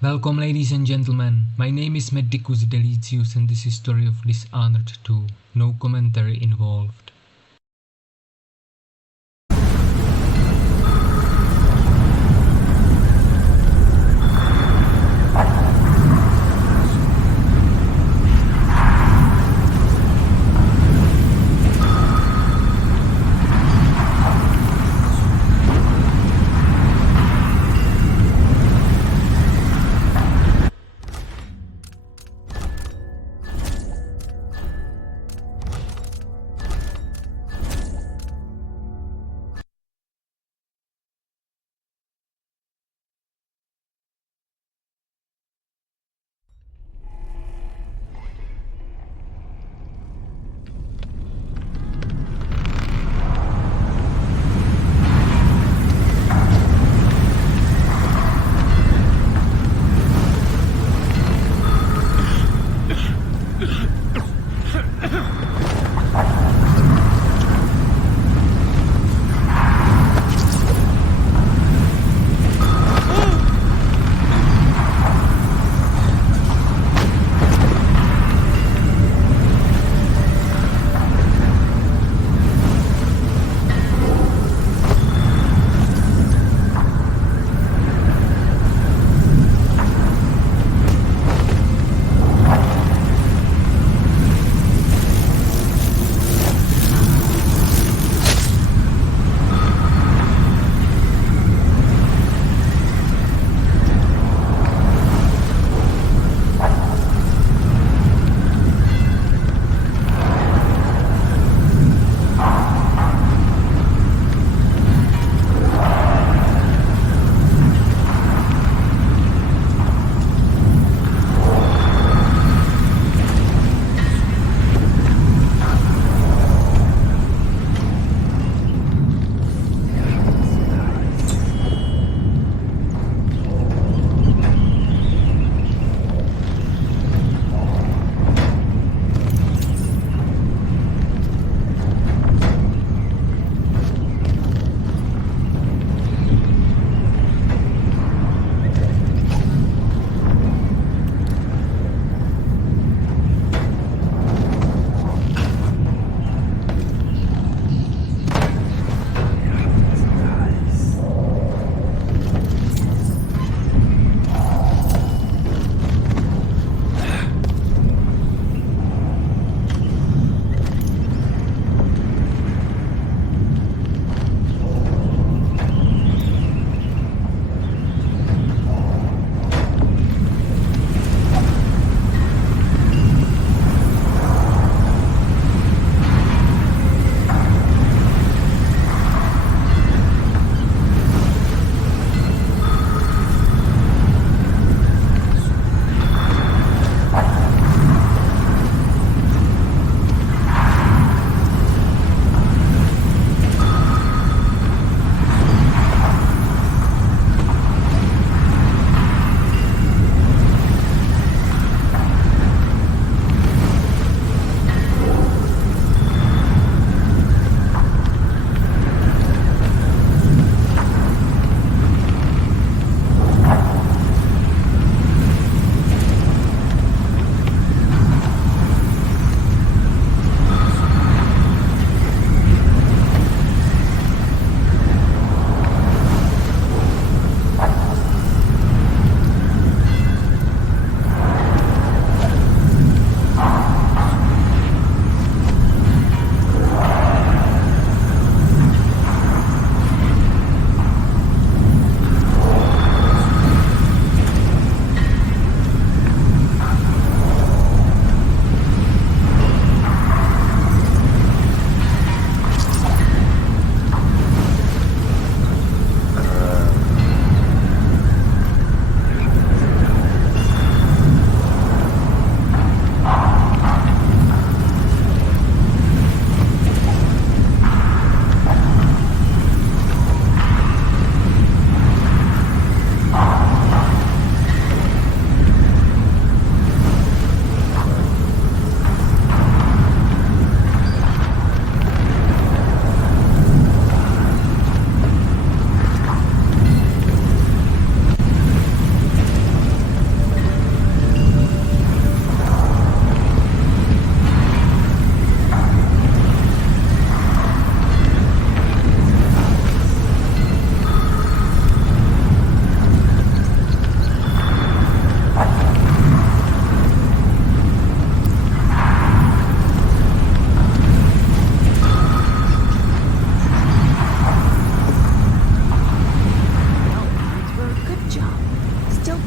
Welcome ladies and gentlemen, my name is Medicus Delicius and this is story of Dishonored 2, no commentary involved.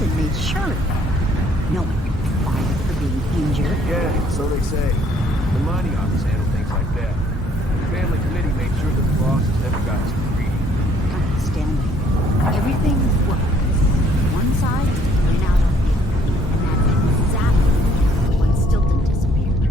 and made sure of it. No one can be fired for being injured. Yeah, so they say. The mining office handled things like that. The family committee made sure that the bosses never got too greedy. Stanley, everything works. One side went out on the other, and that's exactly when Stilton disappeared.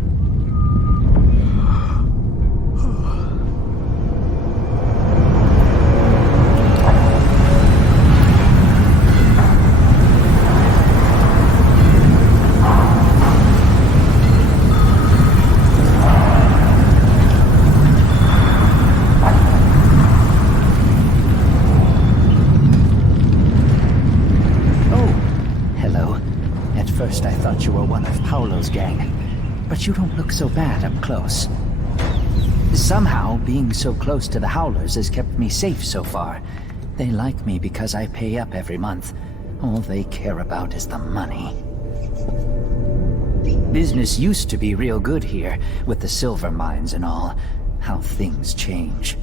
First I thought you were one of Paolo's gang, but you don't look so bad up close. Somehow, being so close to the Howlers has kept me safe so far. They like me because I pay up every month. All they care about is the money. Business used to be real good here, with the silver mines and all. How things change.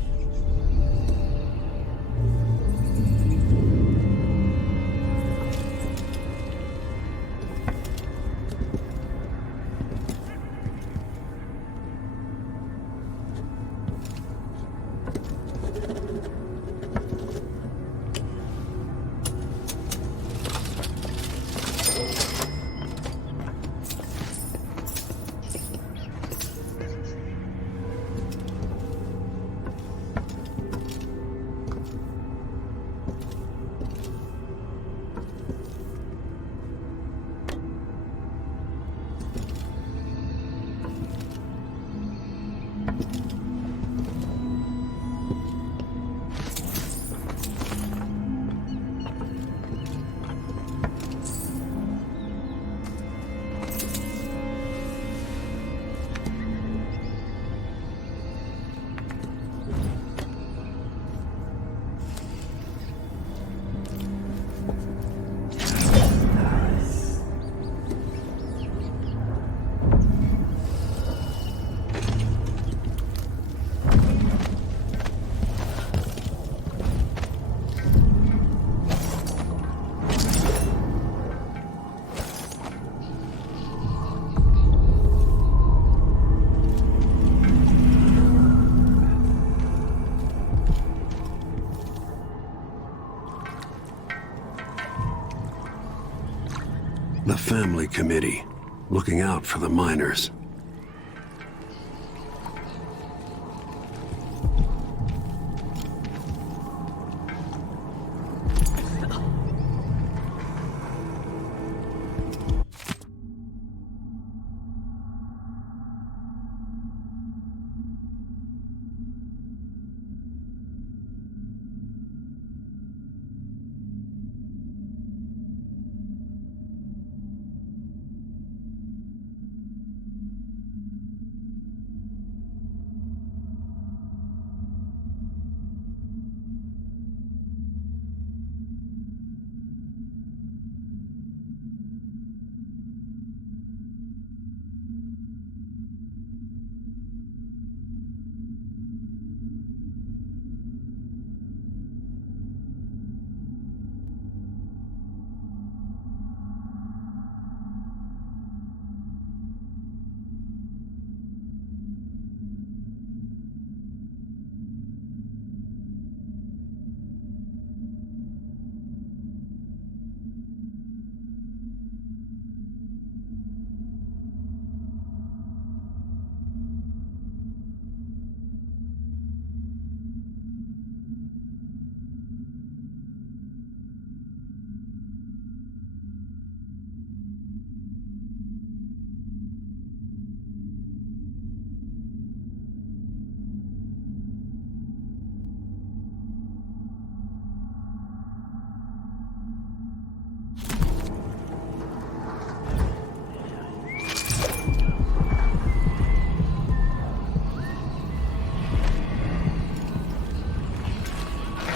The family committee, looking out for the miners.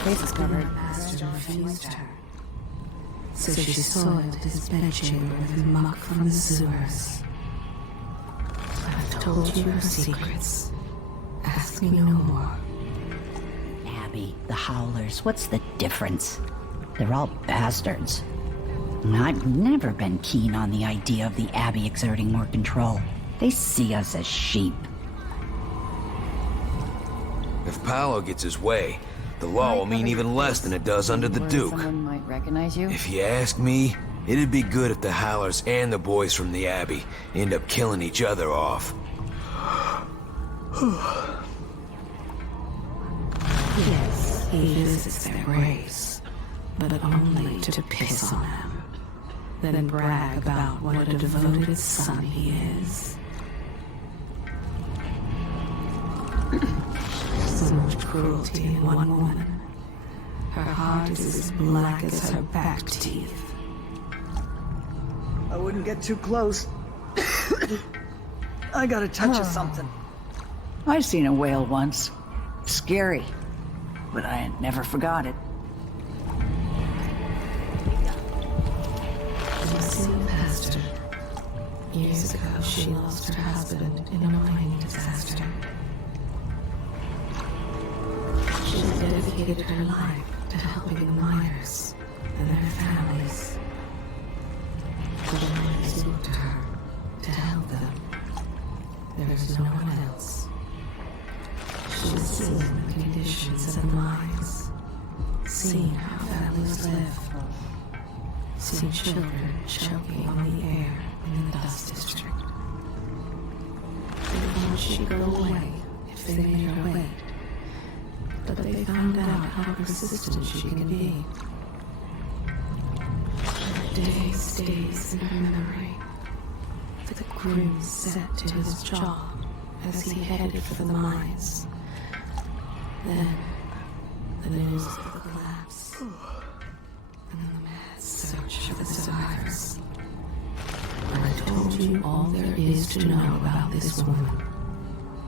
Face is covered. Master refused her. So she soiled his bedchamber with muck from the sewers. I've told you your secrets. Ask me no more. Abby, the Howlers, what's the difference? They're all bastards. I've never been keen on the idea of the Abbey exerting more control. They see us as sheep. If Paolo gets his way, the law will mean even less than it does under the Duke. Someone might recognize you. If you ask me, it'd be good if the Howlers and the boys from the Abbey end up killing each other off. Yes, he visits their graves, but only to piss on them, then brag about what a devoted son he is. So much cruelty in one woman. Her heart is as black as her back teeth. I wouldn't get too close. I got a touch of something. I've seen a whale once. Scary. But I never forgot it. Lucille Pastor. Years ago, she lost her husband in a mining disaster. She dedicated her life to helping the miners and their families. The miners looked to her to help them. There was no one else. She's seen the conditions of the mines, seen how families live, seen children choking on the air in the dust district. They thought she'd go away if they made her wait, but they found out how persistent she can be. Days stays in her memory, the grin set to his jaw as he headed for the mines. Then, the news of the collapse, and the mad search for the survivors. I told you all there is to know about this woman.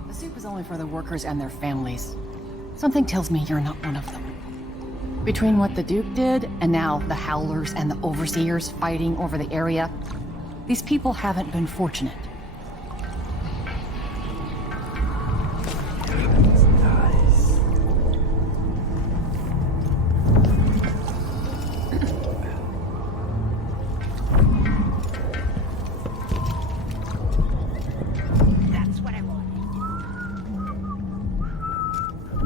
The soup is only for the workers and their families. Something tells me you're not one of them. Between what the Duke did, and now the Howlers and the Overseers fighting over the area, these people haven't been fortunate.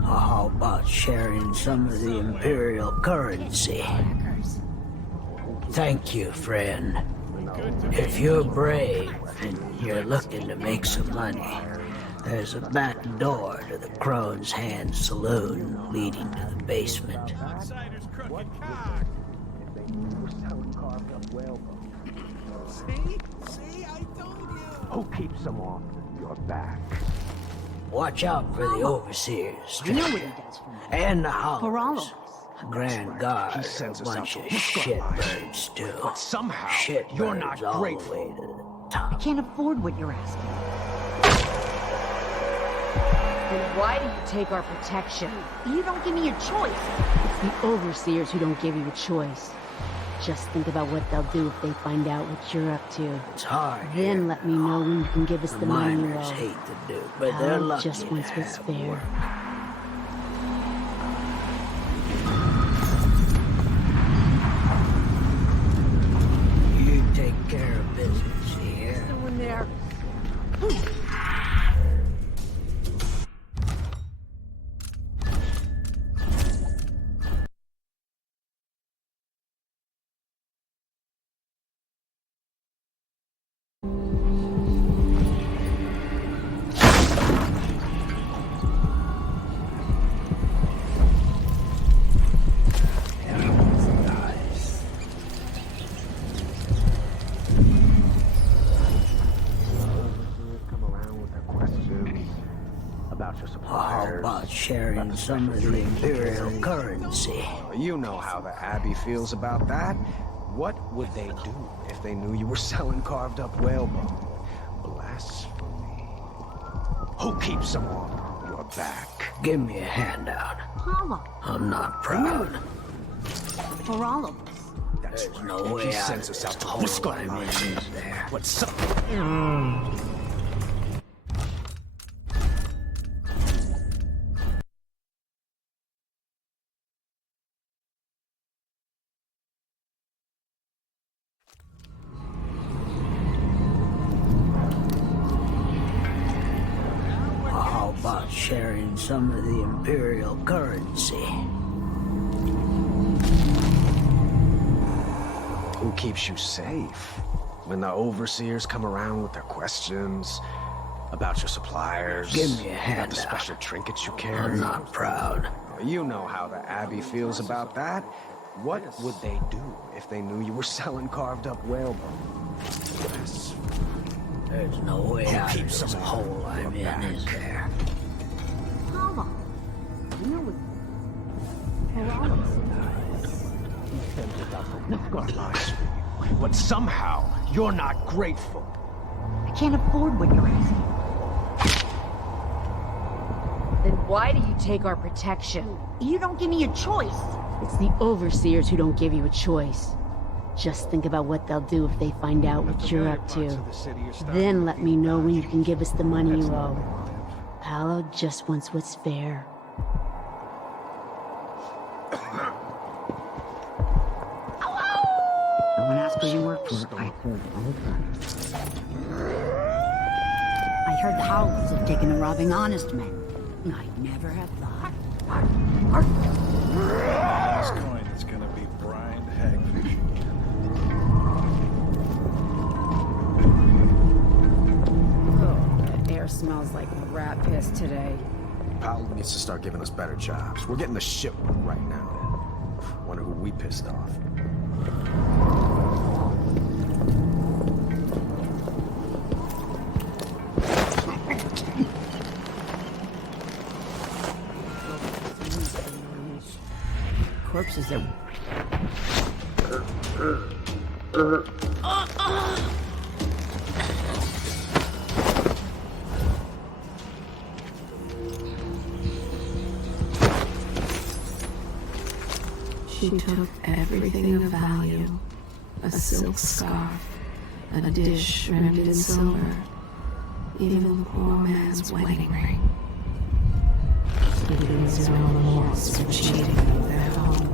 How about sharing some of the Imperial currency? Thank you, friend. If you're brave and you're looking to make some money, there's a back door to the Crone's Hand Saloon leading to the basement. Who keeps them off your back? Watch out for the Overseers, I know what he does for me. and the Howlers. Corvo. Grand Guard, He sends a us bunch out of to hook 'em. shitbirds, too. But somehow, Shitbirds you're not all grateful. the way to the I top. can't afford what you're asking. Then why do you take our protection? You don't give me a choice. It's the Overseers who don't give you a choice. Just think about what they'll do if they find out what you're up to. It's hard. Then here. let me know when you can give us The the money you miners owe. hate the Duke, but they're Hal lucky just to wants what's have fair. work. You take care of business here. Someone there. Come around with their questions about your How suppliers. about sharing some of the Imperial currency? You know how the Abbey feels about that. What would they do if they knew you were selling carved up whalebone? Blasphemy. Who keeps them on your back? Give me a handout. Paolo, I'm not proud. for all of us. That's There's right. no way He out sends of us this out to hole whisk on I'm minds. in there. But some... sharing some of the Imperial currency. Who keeps you safe? When the overseers come around with their questions about your suppliers, Give me a about hand the out. special trinkets you carry. I'm not proud. You know how the Abbey feels about that. What would they do if they knew you were selling carved up whalebone? There's no way out of this hole I'm in, is there? Paula. You know what? But somehow, you're not grateful. I can't afford what you're asking. Then why do you take our protection? You don't give me a choice. It's the overseers who don't give you a choice. Just think about what they'll do if they find out what you're up to. Then let me know when you can give us the money you owe. Paolo just wants what's fair. No one asked who you work for. I heard the Howells have taken to robbing honest men. I never have thought. This coin is gonna be brined hagfish. The air smells like rat piss today. Paolo needs to start giving us better jobs. We're getting the ship right now. Wonder who we pissed off. Corpses are... She took everything of value. A silk scarf, a dish rimmed in silver, even the poor man's wedding ring. He needs no remorse for cheating of their home.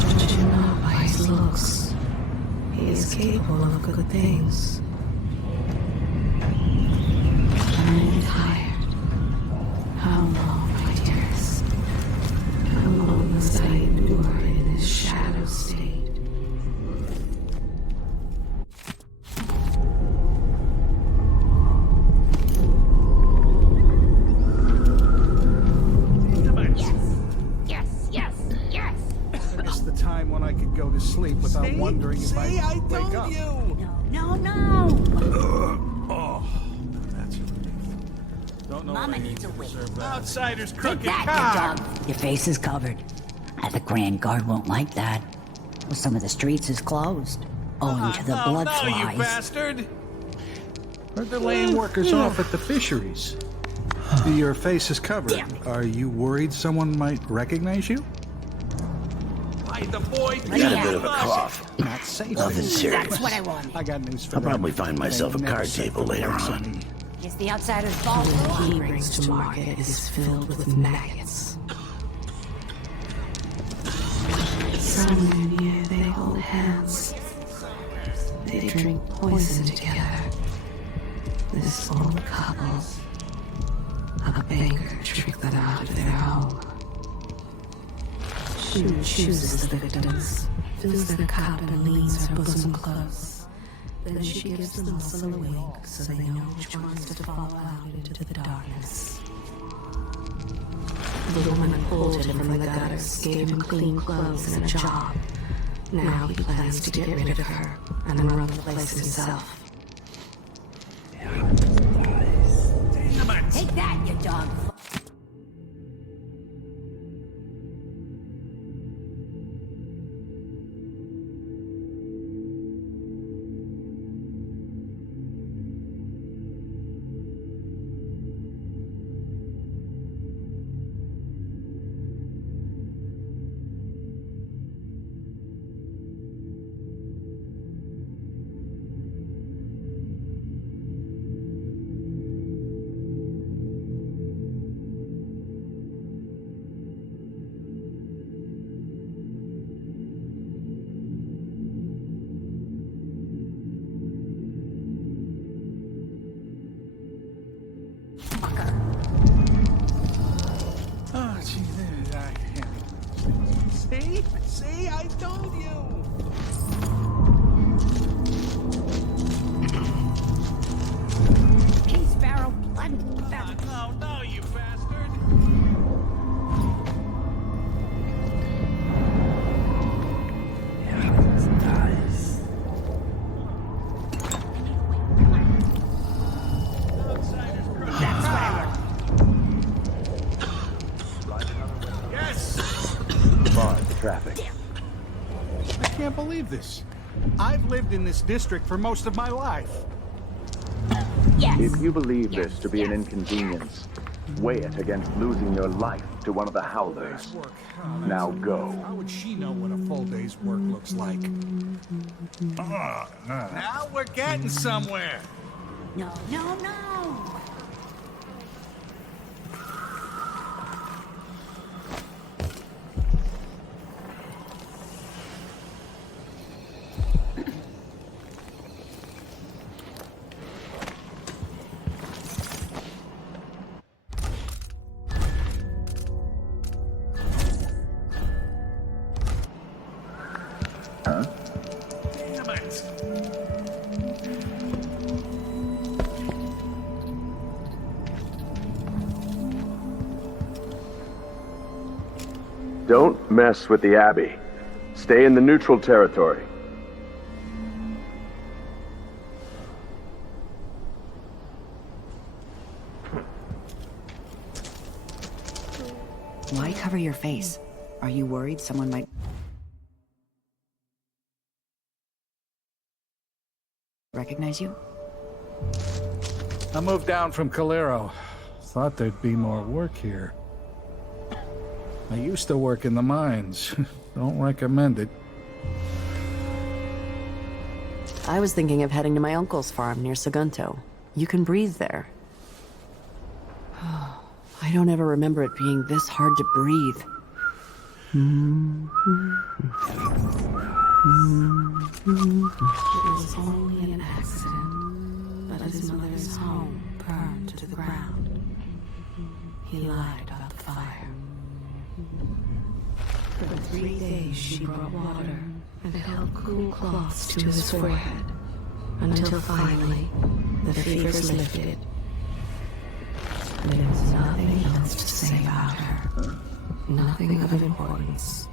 Judge him not by his looks. He is capable of good things. I'm tired. How long, my dearest? How long must I endure in this shadow state? It's the time when I could go to sleep without wondering if I wake up. No. Oh, that's a relief. Don't know Mama what I need needs to a wig. preserve that. Outsider's Take crooked that, car. you dog. Your face is covered. The Grand Guard won't like that. Well, some of the streets is closed, owing to the blood no, you flies. bastard! Heard they're laying workers off at the fisheries. Your face is covered. Are you worried someone might recognize you? Hide the boy. I got a bit of a cough. Not safe. Nothing serious. That's what I wanted. I got news for I'll them. probably find myself a They never card set table the later price on. me. Guess the outsider's fault. What he brings to market is filled with maggots. Somewhere near they hold hands. They drink poison together. This old couple. A banker tricked them out of their home. She chooses the victims, fills their cup and leans her bosom close. Then she gives them all a wink so they know which ones to fall out into the darkness. The woman pulled him from the gutters, gave him clean clothes and a job. Now he plans to get rid of her and run the place himself. Take that, you dog. See, I told you. Hey, Sparrow. No, you bastard. Yes! Fine, the traffic. I can't believe this. I've lived in this district for most of my life. If you believe this to be an inconvenience, weigh it against losing your life to one of the Howlers. Now go. How would she know what a full day's work looks like? Now we're getting somewhere. No, no, no. Damn it. Don't mess with the Abbey. Stay in the neutral territory. Why cover your face? Are you worried someone might... recognize you? I moved down from Calero. Thought there'd be more work here. I used to work in the mines. Don't recommend it. I was thinking of heading to my uncle's farm near Sagunto. You can breathe there. I don't ever remember it being this hard to breathe. It was only an accident, but his mother's home burned to the ground. He lied about the fire. For 3 days she brought water and held cool cloths to his forehead, until finally the fevers lifted. There was nothing else to say about her. Nothing of importance.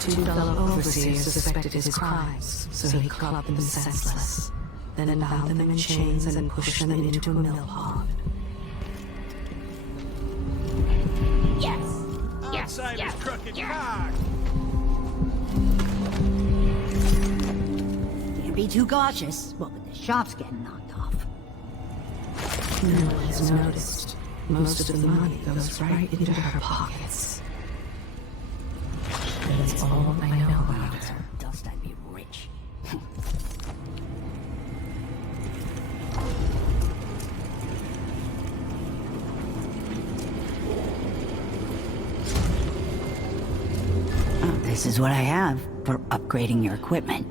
2 fellow overseers suspected his crimes, so he clubbed them senseless, then bound them in chains and pushed them into a mill pond. Yes! Outside his crooked cock! Can't be too cautious. Well, but the shop's getting knocked off. No one has noticed. Most of the money goes right into her pockets. That's all I know about her. Dust, I'd be rich. This is what I have for upgrading your equipment.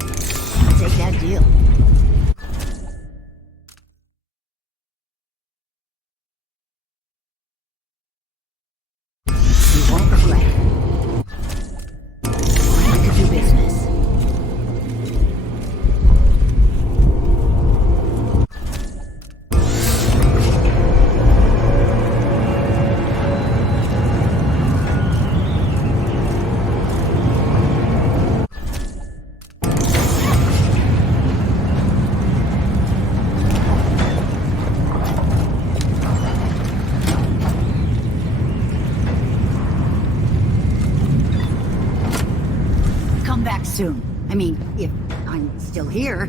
I'll take that deal. You won't regret it. Ready to do business. Come back soon. I mean, if I'm still here.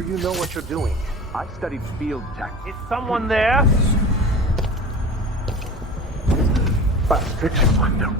sure you know what you're doing. I studied field tactics. Is someone there? But fix it, window.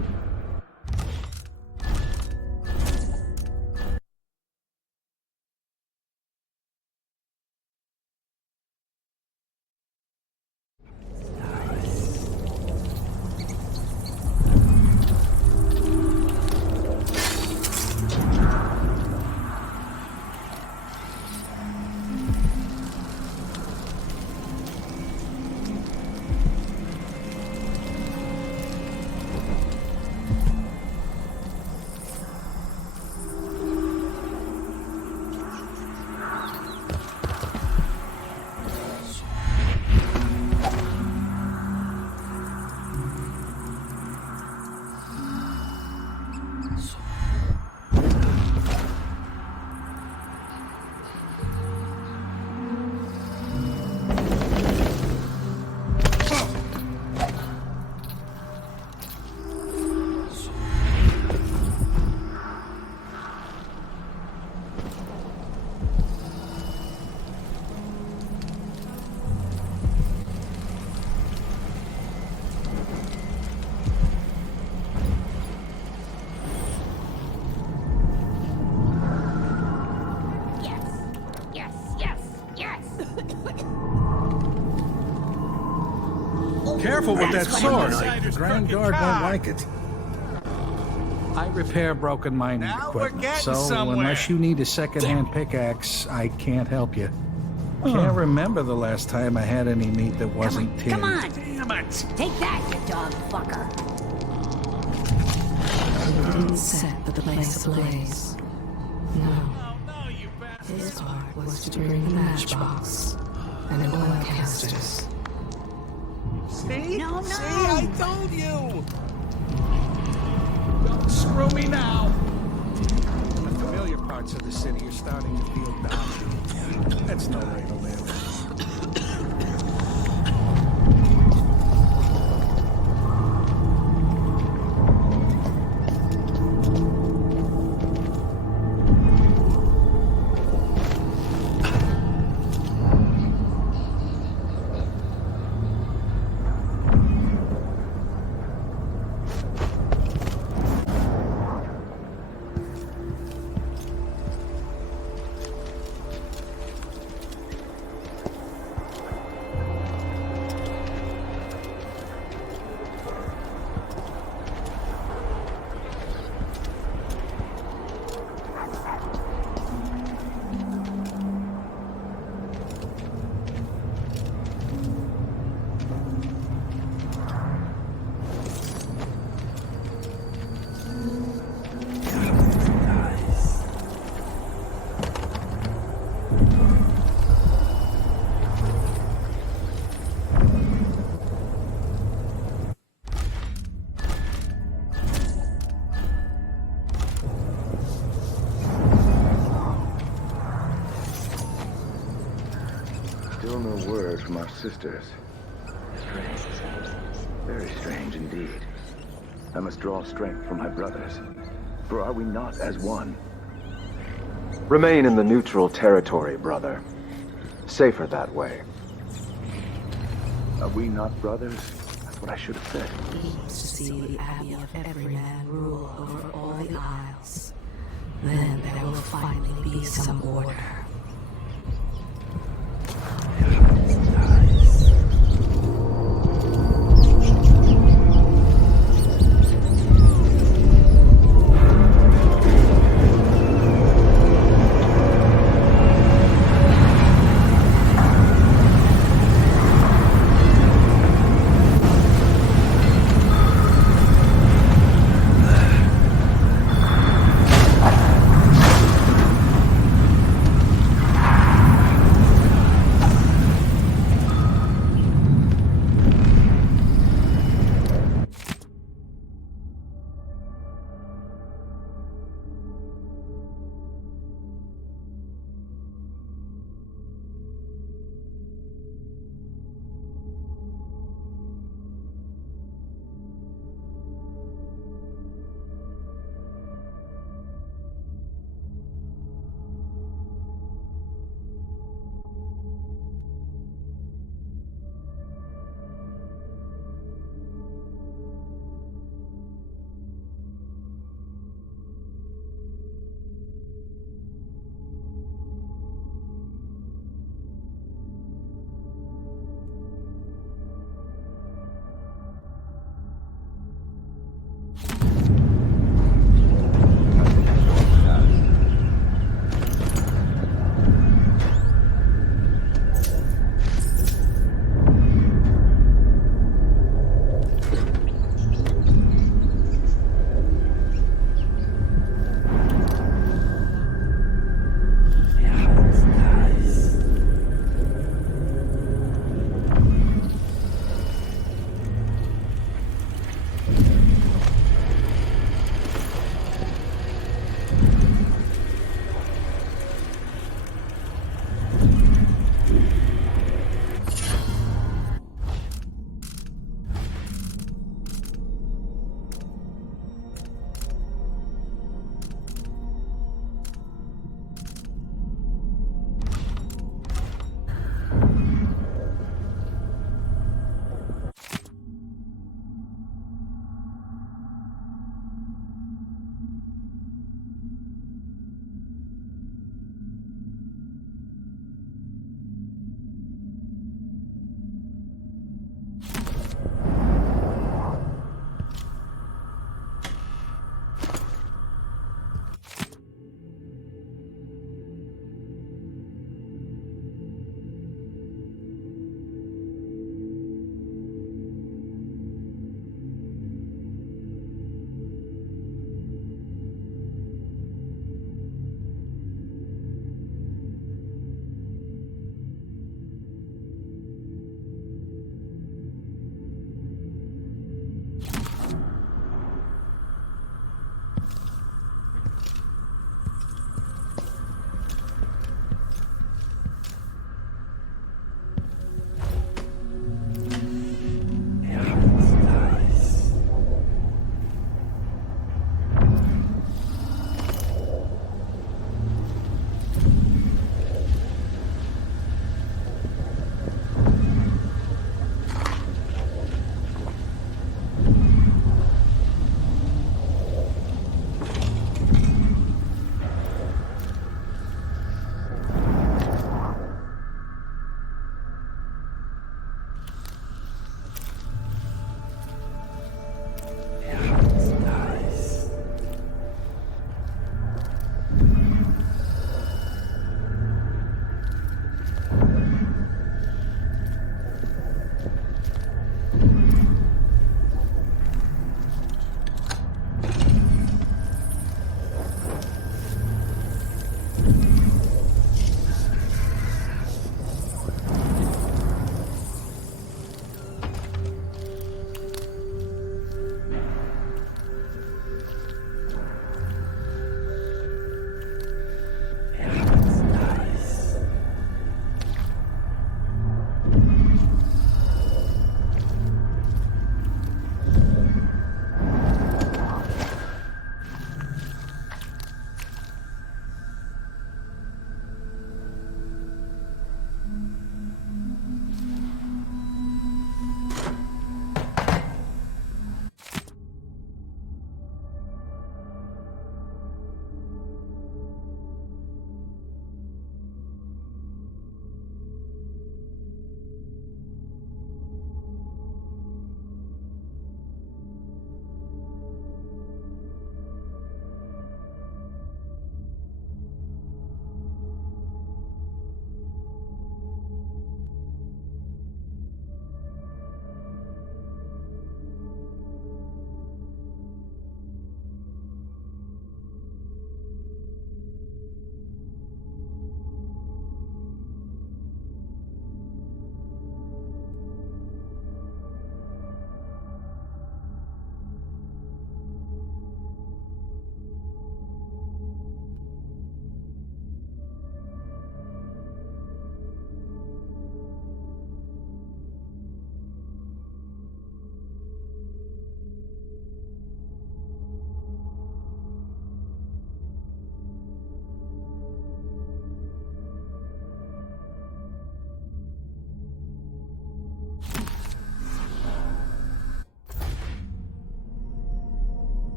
Careful with that sword. The Grand Guard won't like it. I repair broken mining equipment, so unless you need a second-hand pickaxe, I can't help you. Can't remember the last time I had any meat that wasn't tinned. Come on! Damn it! Take that, you dog fucker! He didn't set the place ablaze. No. His part was to bring the matchbox and the oil canisters. See? No, no! See, I told you! Don't screw me now! The familiar parts of the city are starting to feel daunting. That's no way to live. Still no word from our sisters. Strange. Very strange indeed. I must draw strength from my brothers. For are we not as one? Remain in the neutral territory, brother. Safer that way. Are we not brothers? That's what I should have said. He wants to see the Abbey of every man rule over all the Isles. Then there will finally be some order.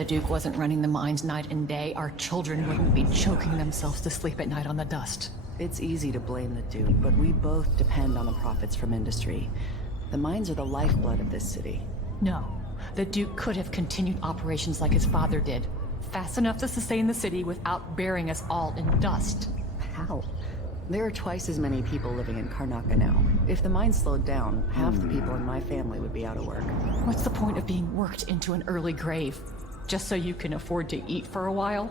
the Duke wasn't running the mines night and day, our children wouldn't be choking themselves to sleep at night on the dust. It's easy to blame the Duke, but we both depend on the profits from industry. The mines are the lifeblood of this city. No. The Duke could have continued operations like his father did, fast enough to sustain the city without burying us all in dust. How? There are twice as many people living in Karnaca now. If the mine slowed down, half the people in my family would be out of work. What's the point of being worked into an early grave? Just so you can afford to eat for a while?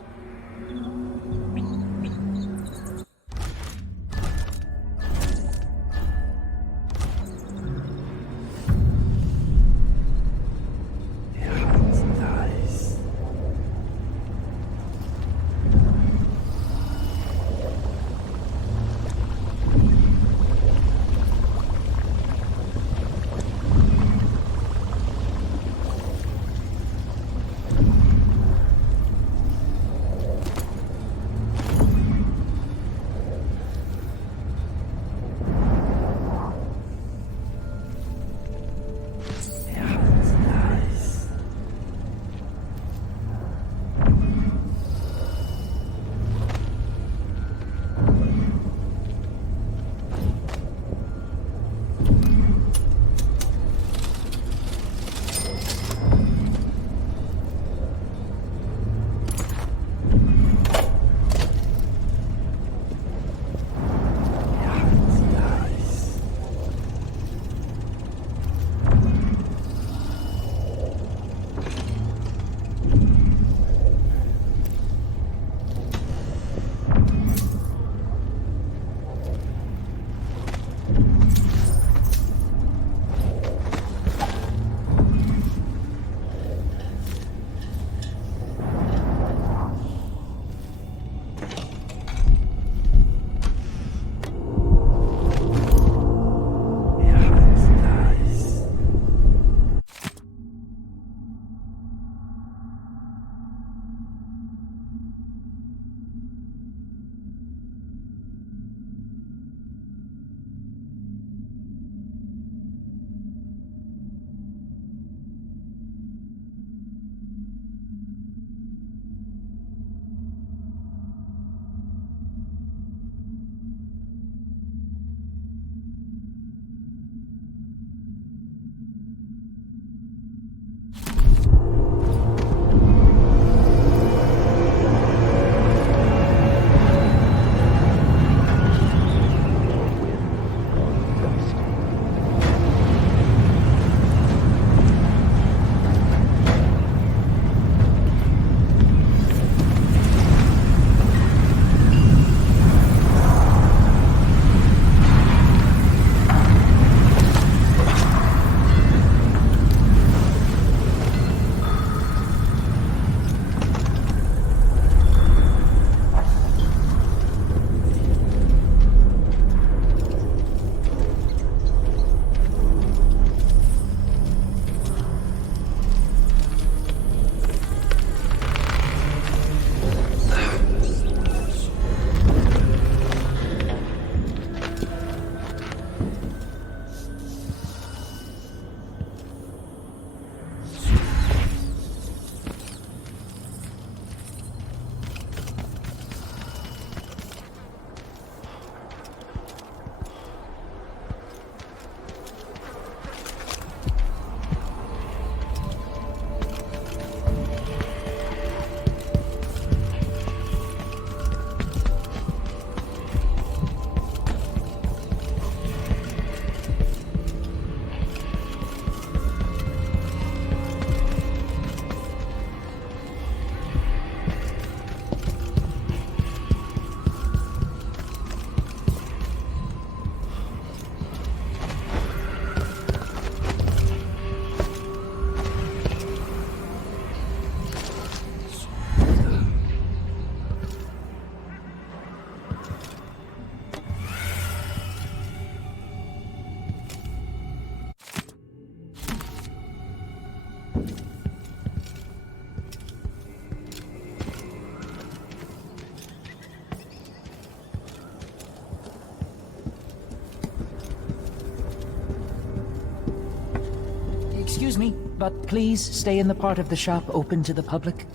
Excuse me, but please stay in the part of the shop open to the public.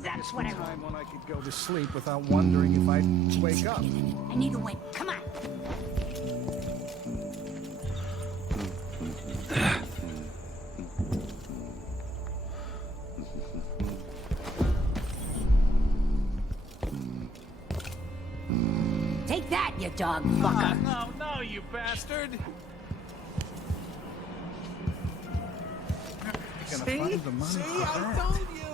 That's what I want. Time when I could go to sleep without wondering if I'd wake up. I need a win. Come on. Take that, you dog fucker. No, you bastard! See? I told you!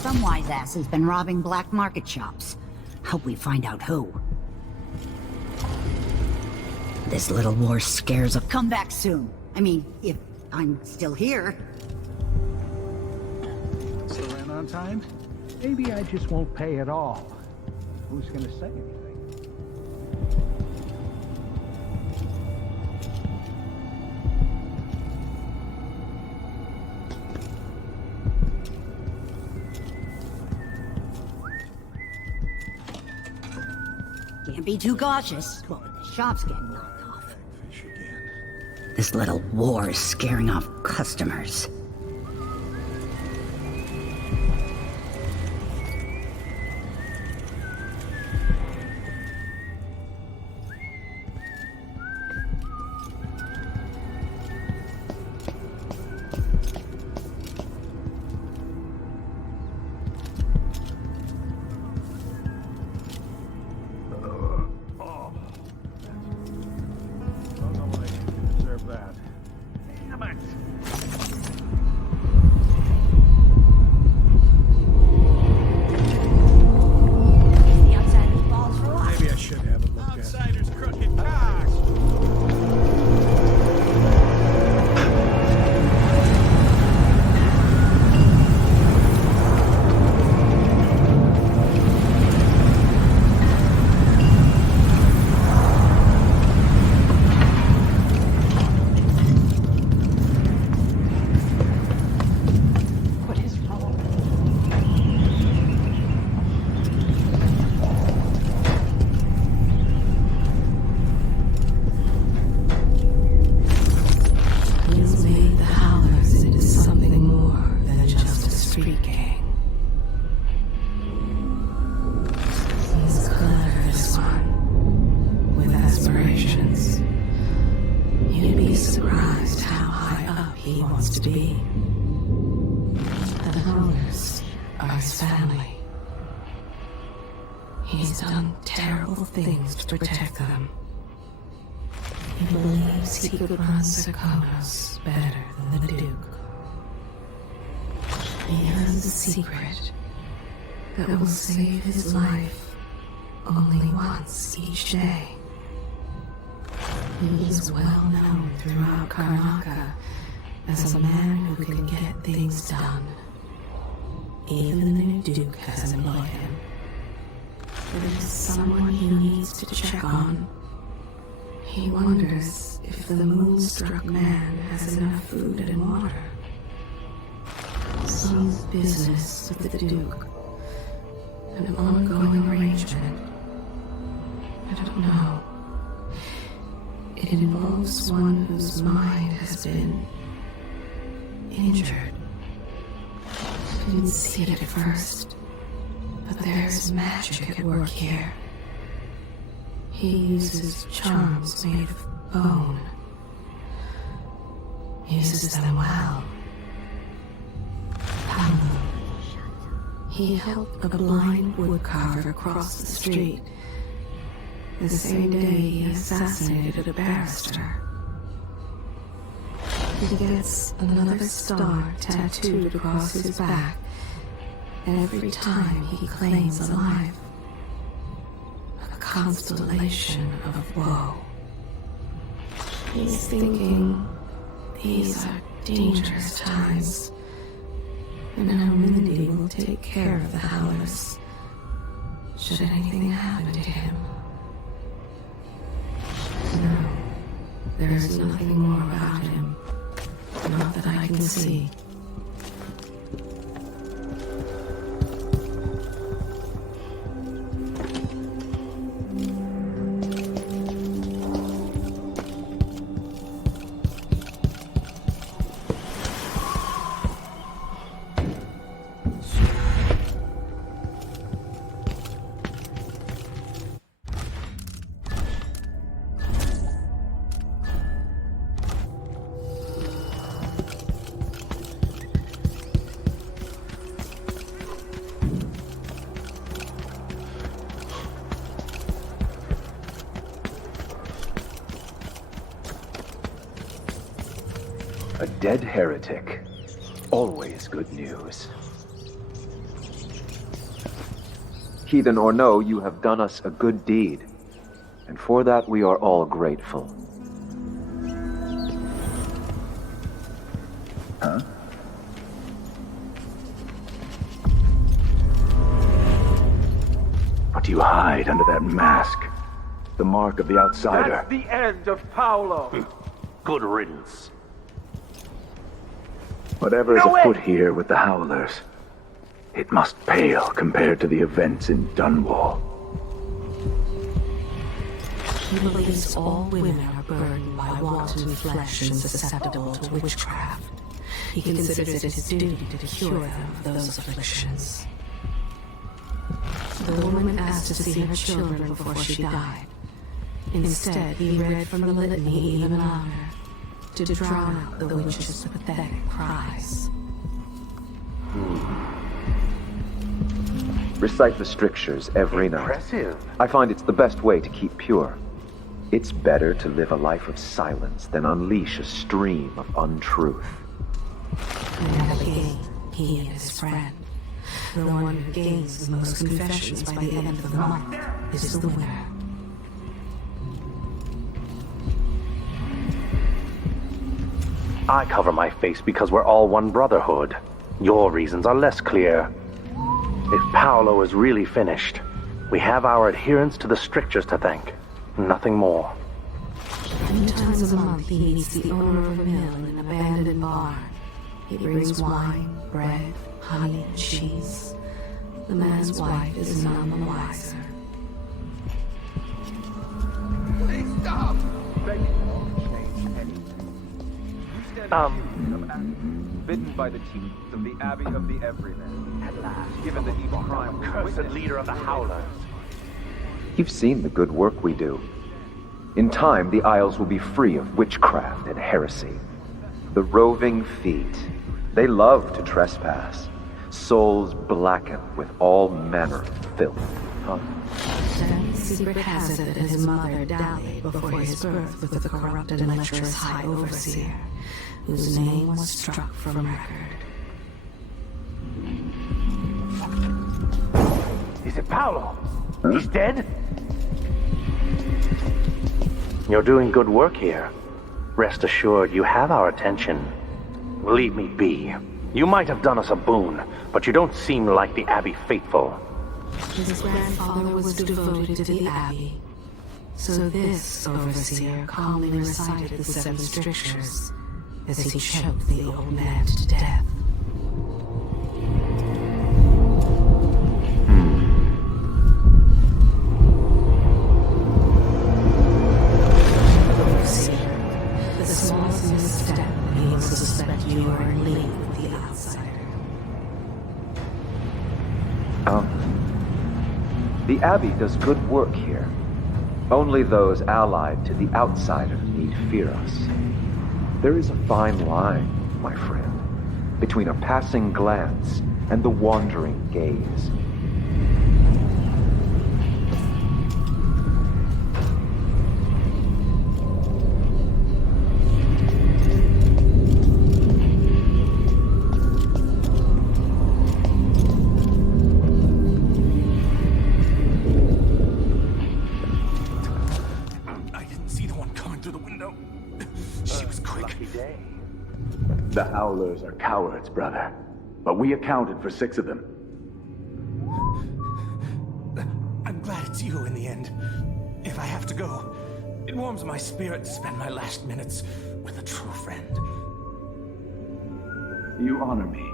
Some wise ass has been robbing black market shops. Hope we find out who. This little war scares of come back soon. I mean, if I'm still here. Still in on time? Maybe I just won't pay at all. Who's gonna say anything? Can't be too cautious. Well, with the shops getting knocked off. This little war is scaring off customers. He's done terrible things to protect them. He believes he could run Sarkonos better than the Duke. He has a secret that will save his life only once each day. He is well known throughout Karnaca as a man who can get things done. Even the new Duke has employed him. But it is someone he needs to check on. He wonders if the moonstruck man has enough food and water. Some business with the Duke. An ongoing arrangement. I don't know. It involves one whose mind has been injured. I didn't see it at first, but there's magic at work here. He uses charms made of bone. uses them well. Pablo. He helped a blind woodcarver cross the street. The same day he assassinated a barrister. He gets another star tattooed across his back every time he claims a life. A constellation of woe. He's thinking these are dangerous times, and now Mindy will take care of the Howlers should anything happen to him. No, there is nothing more about him. Not that I can see. A dead heretic. Always good news. Heathen or no, you have done us a good deed. And for that we are all grateful. Huh? What do you hide under that mask? The mark of the outsider. That's the end of Paolo. Good riddance. Whatever is afoot here with the Howlers, it must pale compared to the events in Dunwall. He believes all women are burdened by wanton flesh and susceptible to witchcraft. He considers it his duty to cure them of those afflictions. The woman asked to see her children before she died. Instead, he read from the litany even louder, to drown out the witch's pathetic cries. Recite the strictures every night. Impressive. I find it's the best way to keep pure. It's better to live a life of silence than unleash a stream of untruth. And again, he and his friend, the one who gains the most confessions by the end of the month, is the winner. I cover my face because we're all one brotherhood. Your reasons are less clear. If Paolo is really finished, we have our adherence to the strictures to thank. Nothing more. 3 times a month he meets the owner of a mill in an abandoned barn. He brings wine, bread, honey, and cheese. The man's wife is none the wiser. Please stop! Bitten by the teeth of the Abbey of the Everyman. At last, given the evil crime, Cursed leader of the Howlers. You've seen the good work we do. In time, the Isles will be free of witchcraft and heresy. The roving feet, they love to trespass. Souls blackened with all manner of filth. Huh? Secret has it that his mother dallied before his birth with the corrupted and lecherous High Overseer, whose name was struck from record. Is it Paolo? He's dead? You're doing good work here. Rest assured, you have our attention. Leave me be. You might have done us a boon, but you don't seem like the Abbey faithful. His grandfather was devoted to the Abbey, so this Overseer calmly recited the 7 strictures as he choked the old man to death. Overseer, the smallest misstep he will suspect you are in league with the outsider. The Abbey does good work here. Only those allied to the outsider need fear us. There is a fine line, my friend, between a passing glance and the wandering gaze. The Howlers are cowards, brother. But we accounted for 6 of them. I'm glad it's you in the end. If I have to go, it warms my spirit to spend my last minutes with a true friend. You honor me.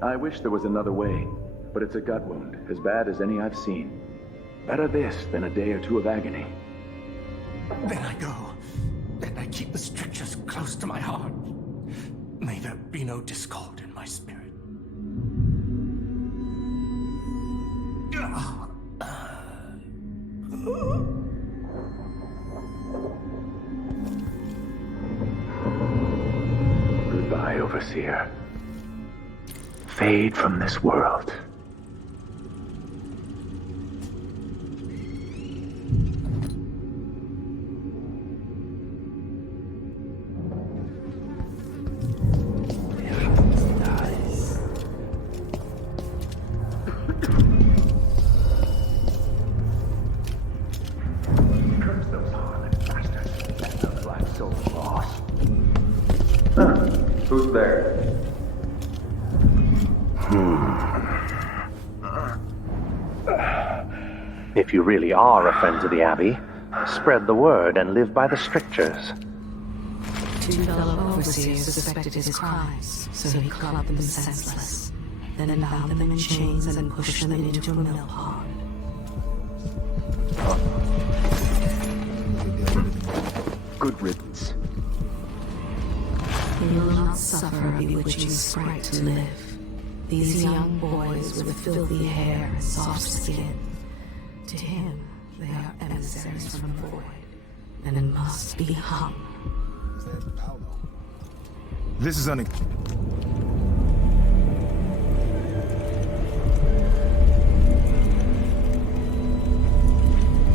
I wish there was another way, but it's a gut wound, as bad as any I've seen. Better this than a day or 2 of agony. Then I go, and I keep the strictures close to my heart. May there be no discord in my spirit. Goodbye, Overseer. Fade from this world. Who's there? If you really are a friend to the Abbey, spread the word and live by the strictures. 2 fellow overseers suspected his crimes, so he clubbed them senseless, then bound them in chains and pushed them into a mill pond. Good riddance. He will not suffer a bewitching sprite to live. These young boys with filthy hair and soft skin, to him they are emissaries from the void, and must be hung. This is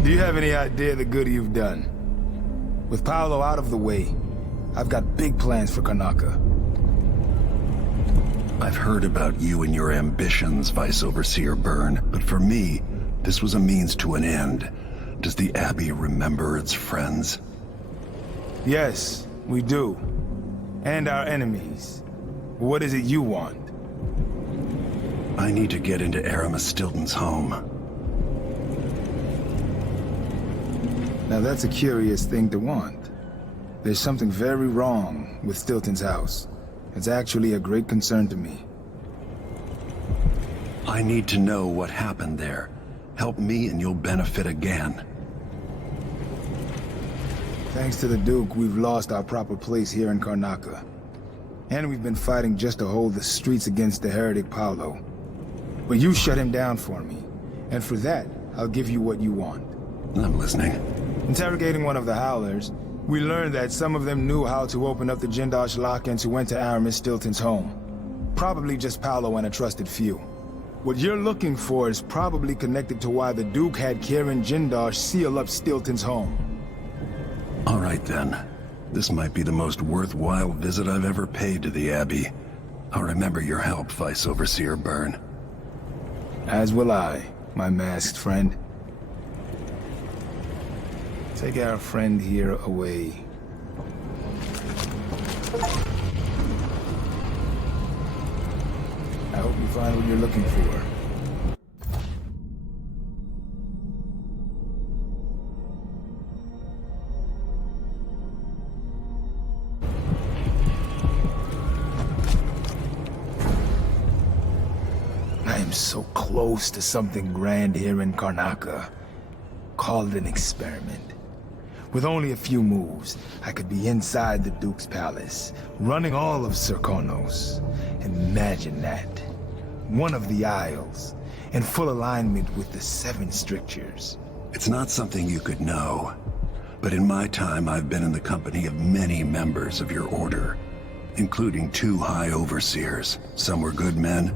Do you have any idea the good you've done? With Paolo out of the way, I've got big plans for Karnaca. I've heard about you and your ambitions, Vice Overseer Byrne, but for me, this was a means to an end. Does the Abbey remember its friends? Yes, we do. And our enemies. What is it you want? I need to get into Aramis Stilton's home. Now that's a curious thing to want. There's something very wrong with Stilton's house. It's actually a great concern to me. I need to know what happened there. Help me and you'll benefit again. Thanks to the Duke, we've lost our proper place here in Karnaca. And we've been fighting just to hold the streets against the heretic Paolo. But you shut him down for me. And for that, I'll give you what you want. I'm listening. Interrogating one of the Howlers, we learned that some of them knew how to open up the Jindosh lock and to enter Aramis Stilton's home. Probably just Paolo and a trusted few. What you're looking for is probably connected to why the Duke had Kieran Jindosh seal up Stilton's home. All right then. This might be the most worthwhile visit I've ever paid to the Abbey. I'll remember your help, Vice Overseer Byrne. As will I, my masked friend. Take our friend here away. I hope you find what you're looking for. I am so close to something grand here in Karnaca. Call it an experiment. With only a few moves, I could be inside the Duke's palace, running all of Serkonos. Imagine that. One of the Isles, in full alignment with the 7 strictures. It's not something you could know. But in my time, I've been in the company of many members of your order, including 2 high overseers. Some were good men,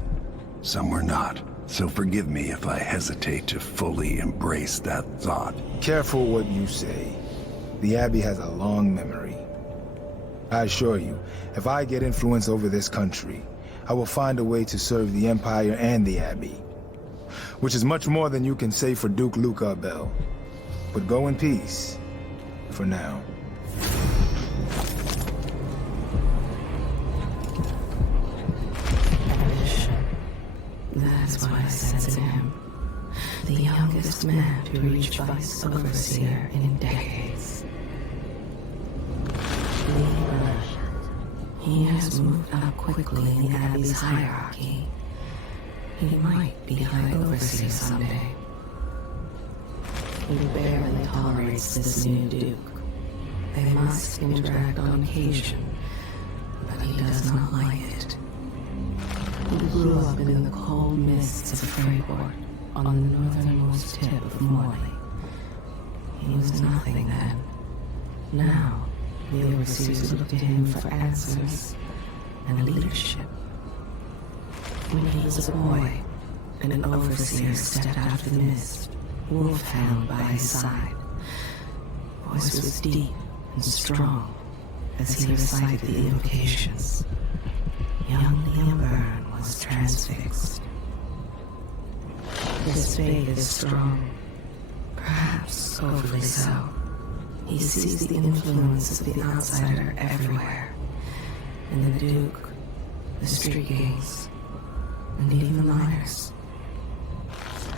some were not. So forgive me if I hesitate to fully embrace that thought. Careful what you say. The Abbey has a long memory. I assure you, if I get influence over this country, I will find a way to serve the Empire and the Abbey. Which is much more than you can say for Duke Luca Bell. But go in peace. For now. That's why I sense in him. The youngest man to reach Vice Overseer in decades. He has moved up quickly in the Abbey's hierarchy. He might be High Overseer someday. He barely tolerates this new Duke. They must interact on occasion, but he does not like it. He grew up in the cold mists of Freeport, on the northernmost tip of Morley. He was nothing then. Now, the overseers look to him for answers and leadership. When he was a boy, an overseer stepped out of the mist, wolfhound by his side. Voice was deep and strong as he recited the invocations. Young Liam Byrne was transfixed. His faith is strong, perhaps overly so. He sees the influence of the outsider everywhere. In the Duke, the street gangs, and even the miners.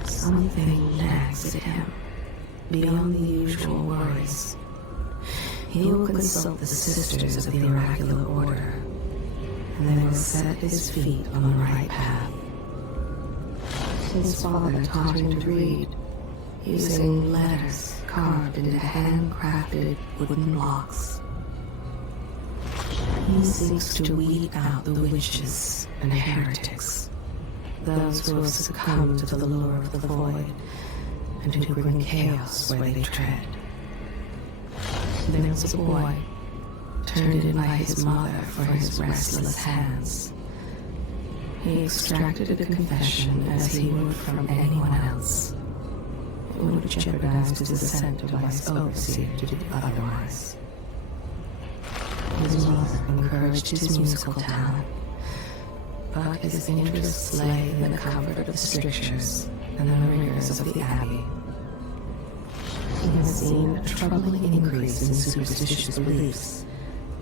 Something nags at him, beyond the usual worries. He will consult the sisters of the oracular order, and they will set his feet on the right path. His father taught him to read, using letters carved into handcrafted wooden blocks. He seeks to weed out the witches and heretics, those who have succumbed to the lure of the void, and who bring chaos where they tread. There was a boy, turned in by his mother for his restless hands. He extracted a confession as he would from anyone else. It would have jeopardized his ascent to Vice Overseer to do otherwise. His mother encouraged his musical talent, but his interests lay in the comfort of the strictures and the rigors of the Abbey. He has seen a troubling increase in superstitious beliefs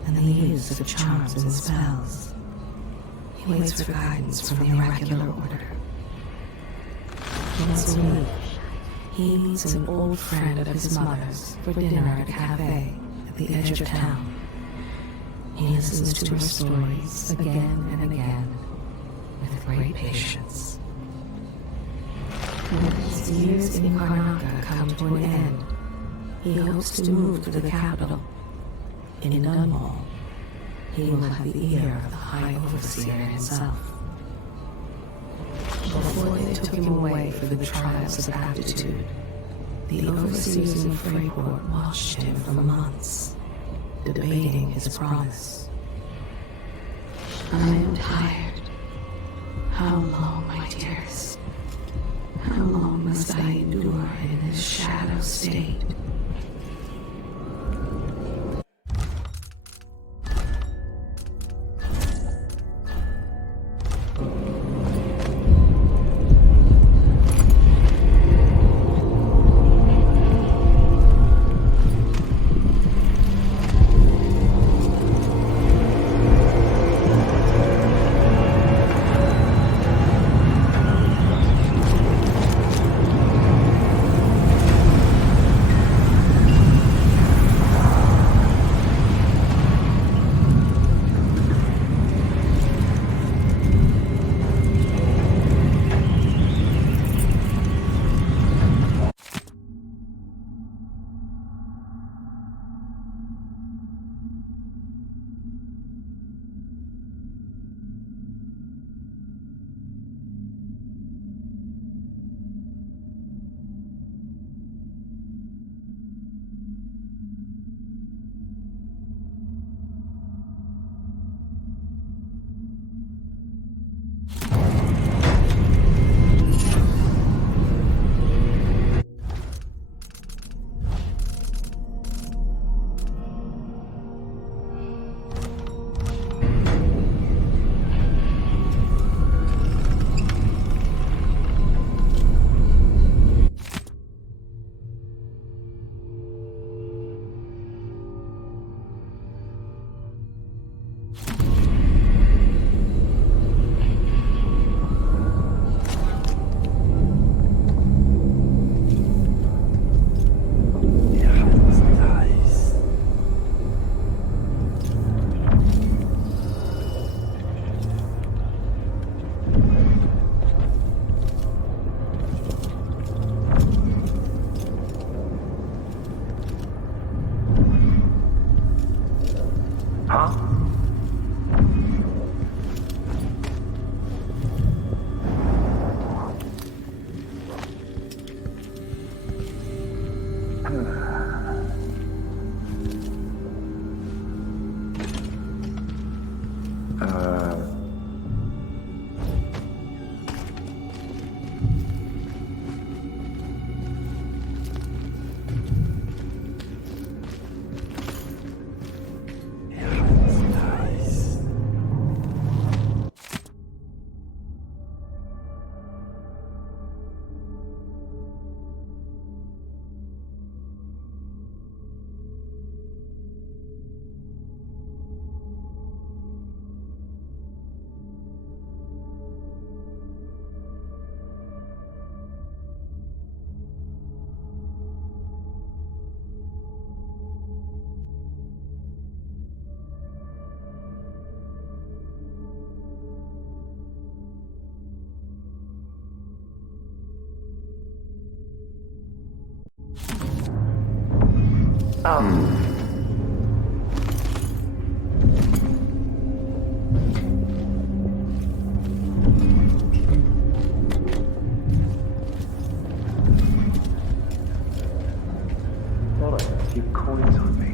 and the use of charms and spells. He waits for guidance from the oracular order. Once a week, he meets an old friend of his mother's for dinner at a cafe at the edge of town. He listens to her stories again and again with great patience. When his years in Karnaka come to an end, he hopes to move to the capital. In Dunwall, he will have the ear of the High Overseer himself. Before they took him away for the trials of aptitude, the overseers in Freeport watched him for months, debating his promise. I am tired. How long, my dearest? How long must I endure in this shadow state? Huh? Thought I had a few coins on me.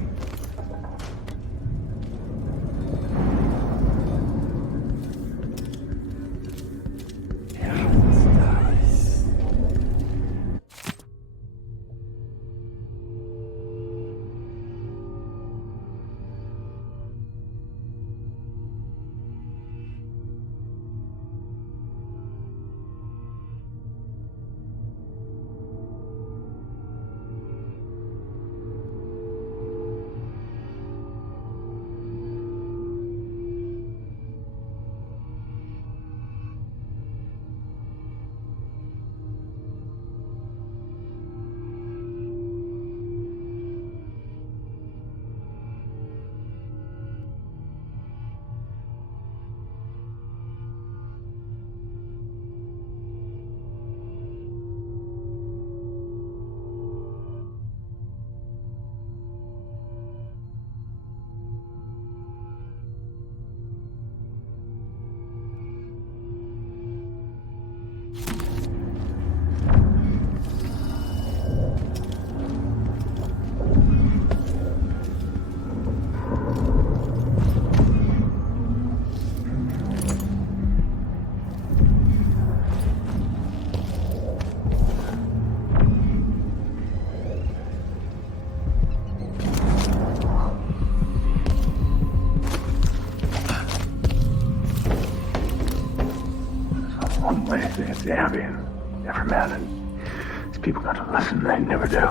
It's the Abbey and every man, and these people got to listen. They never do.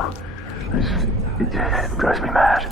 It drives me mad.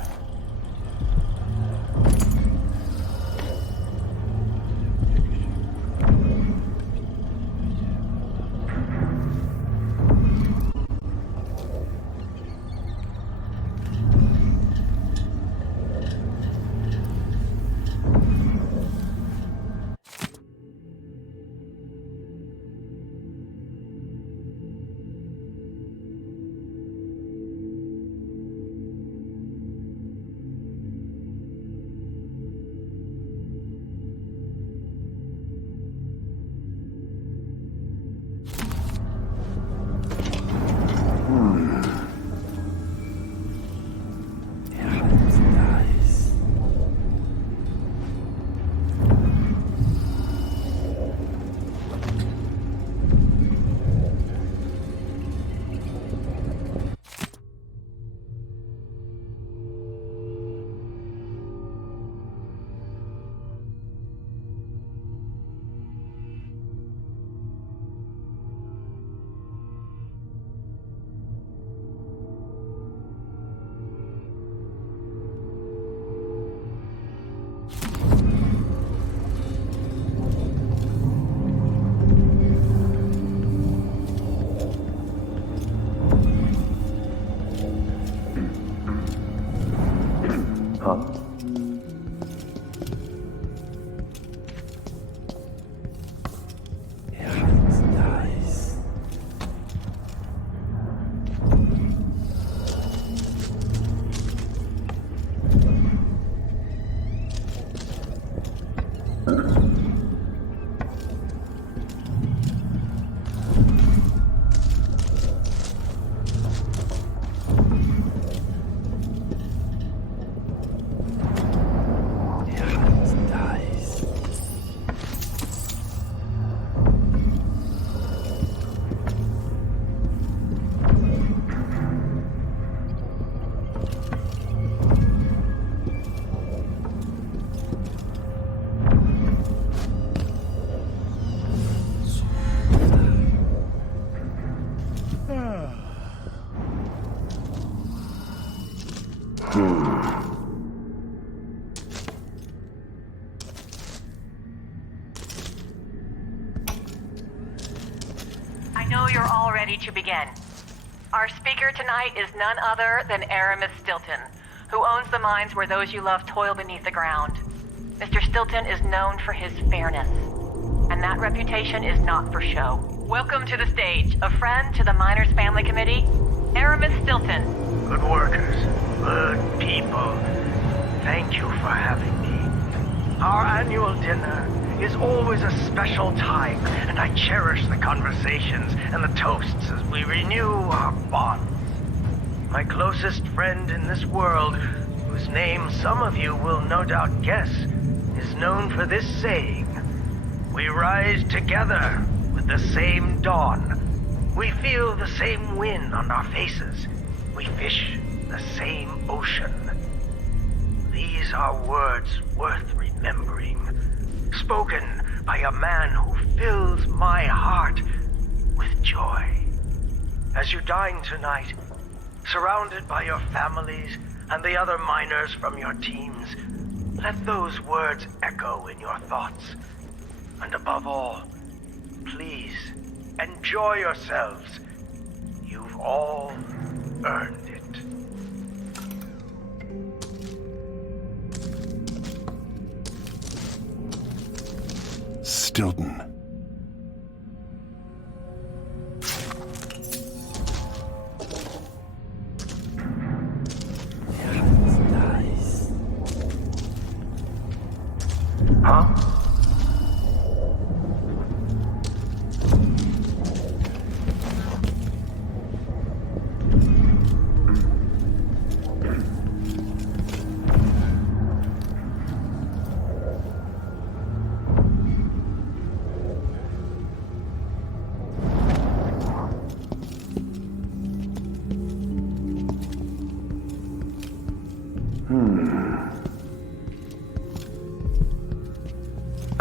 I know you're all ready to begin. Our speaker tonight is none other than Aramis Stilton, who owns the mines where those you love toil beneath the ground. Mr. Stilton is known for his fairness, and that reputation is not for show. Welcome to the stage, a friend to the Miners Family Committee, Aramis Stilton. Good workers, good people, thank you for having me. Our annual dinner is always a special time, and I cherish the conversations and the toasts as we renew our bonds. My closest friend in this world, whose name some of you will no doubt guess, is known for this saying: we rise together with the same dawn. We feel the same wind on our faces. We fish the same ocean. These are words worth remembering, spoken by a man who fills my heart with joy. As you dine tonight, surrounded by your families and the other miners from your teams, let those words echo in your thoughts. And above all, please enjoy yourselves. You've all earned it. Stilton. Huh?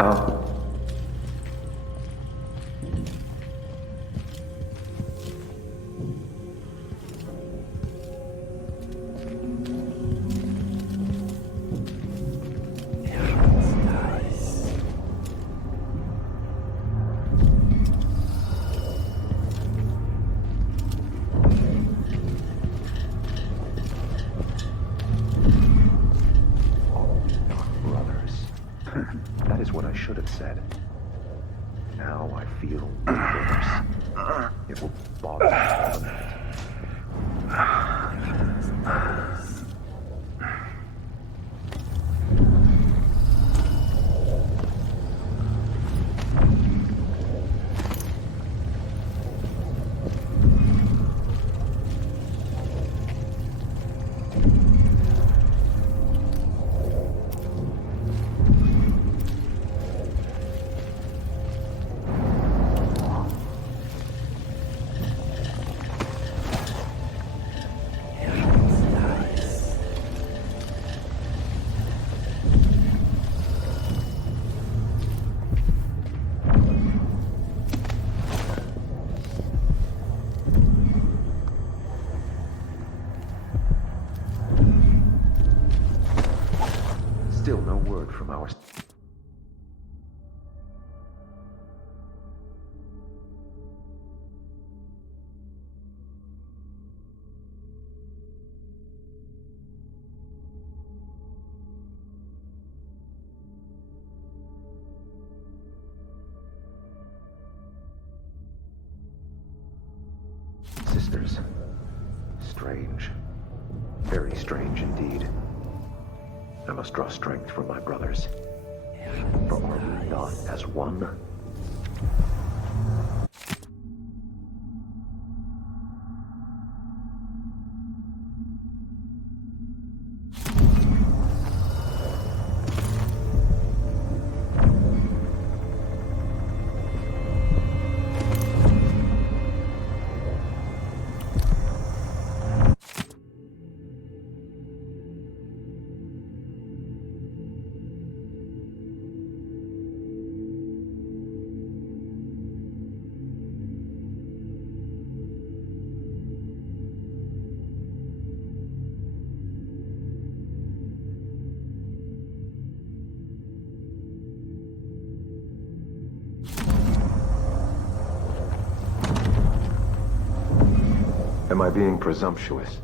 Oh. That is what I should have said. Now I feel worse. It will bother me. Still no word from our... Sisters. Strange. Very strange indeed. I must draw strength from my brothers. For are we not as one? am I being presumptuous?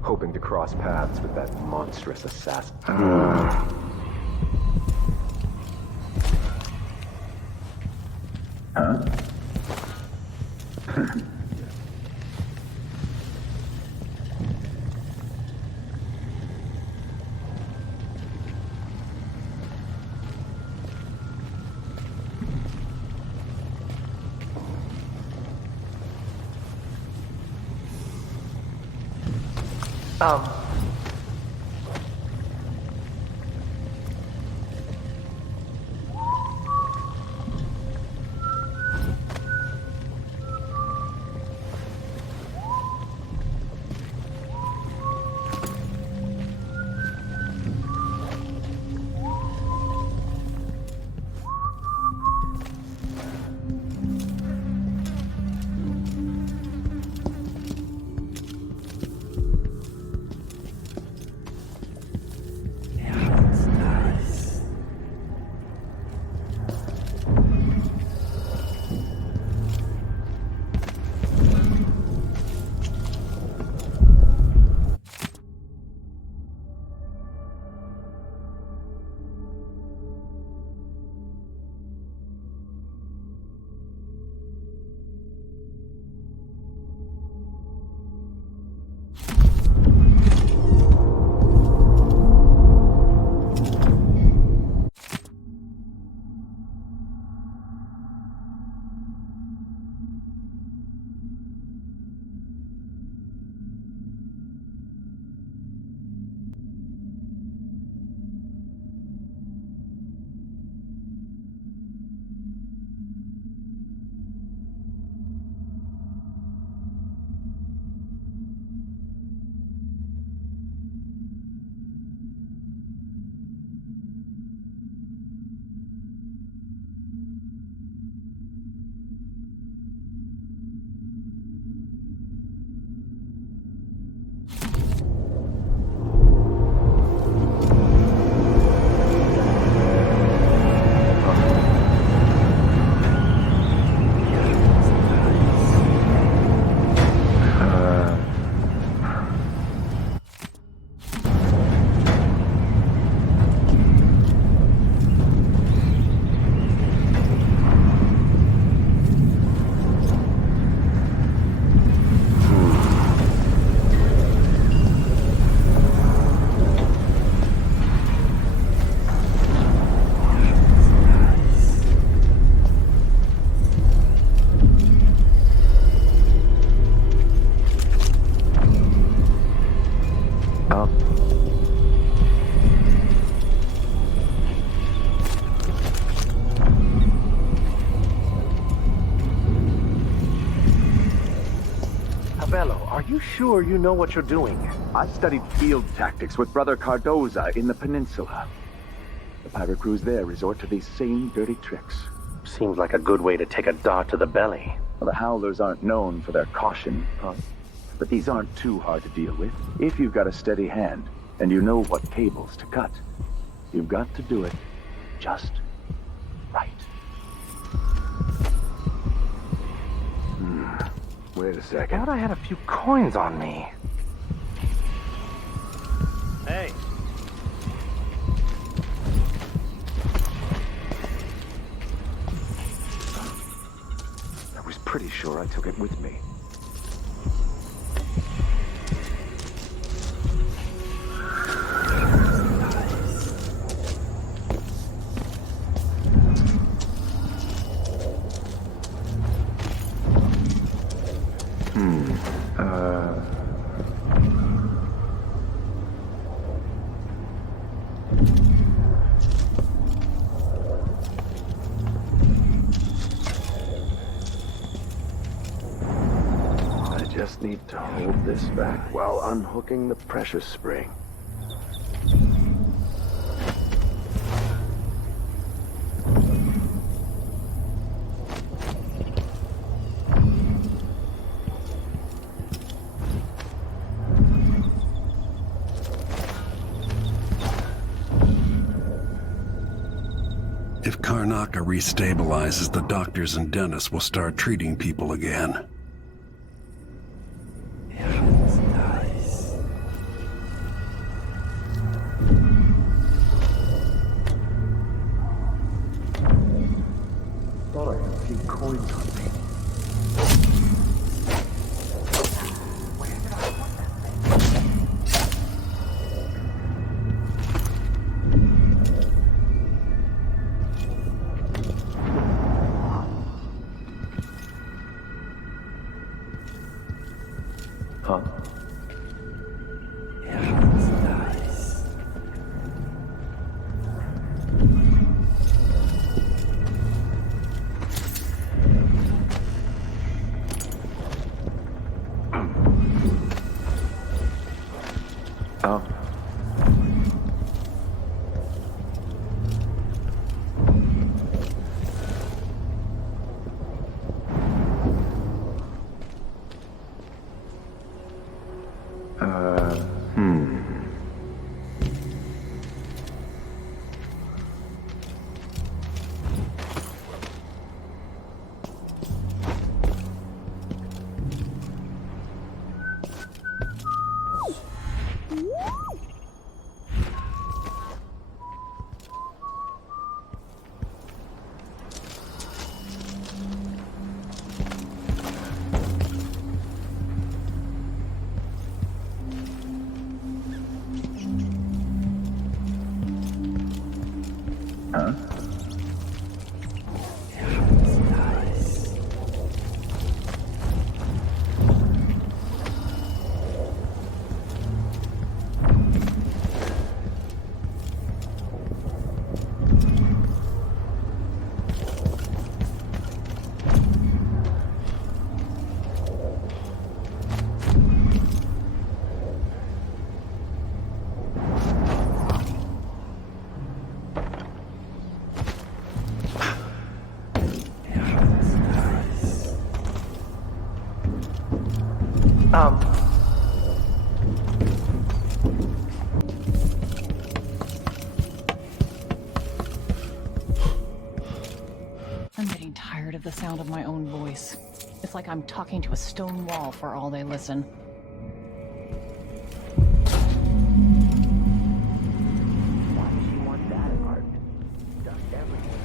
Hoping to cross paths with that monstrous assassin? Huh? Are you sure you know what you're doing? I studied field tactics with Brother Cardoza in the peninsula. The pirate crews there resort to these same dirty tricks. Seems like a good way to take a dart to the belly. Well, the Howlers aren't known for their caution, but these aren't too hard to deal with. If you've got a steady hand, and you know what cables to cut, you've got to do it just right. Wait a second. Thought I had a few coins on me. Hey. I was pretty sure I took it with me. Just need to hold this back while unhooking the pressure spring. If Karnaca restabilizes, the doctors and dentists will start treating people again. Hmm. Huh? I'm getting tired of the sound of my own voice. It's like I'm talking to a stone wall for all they listen. Why does she want that apartment? Does everything.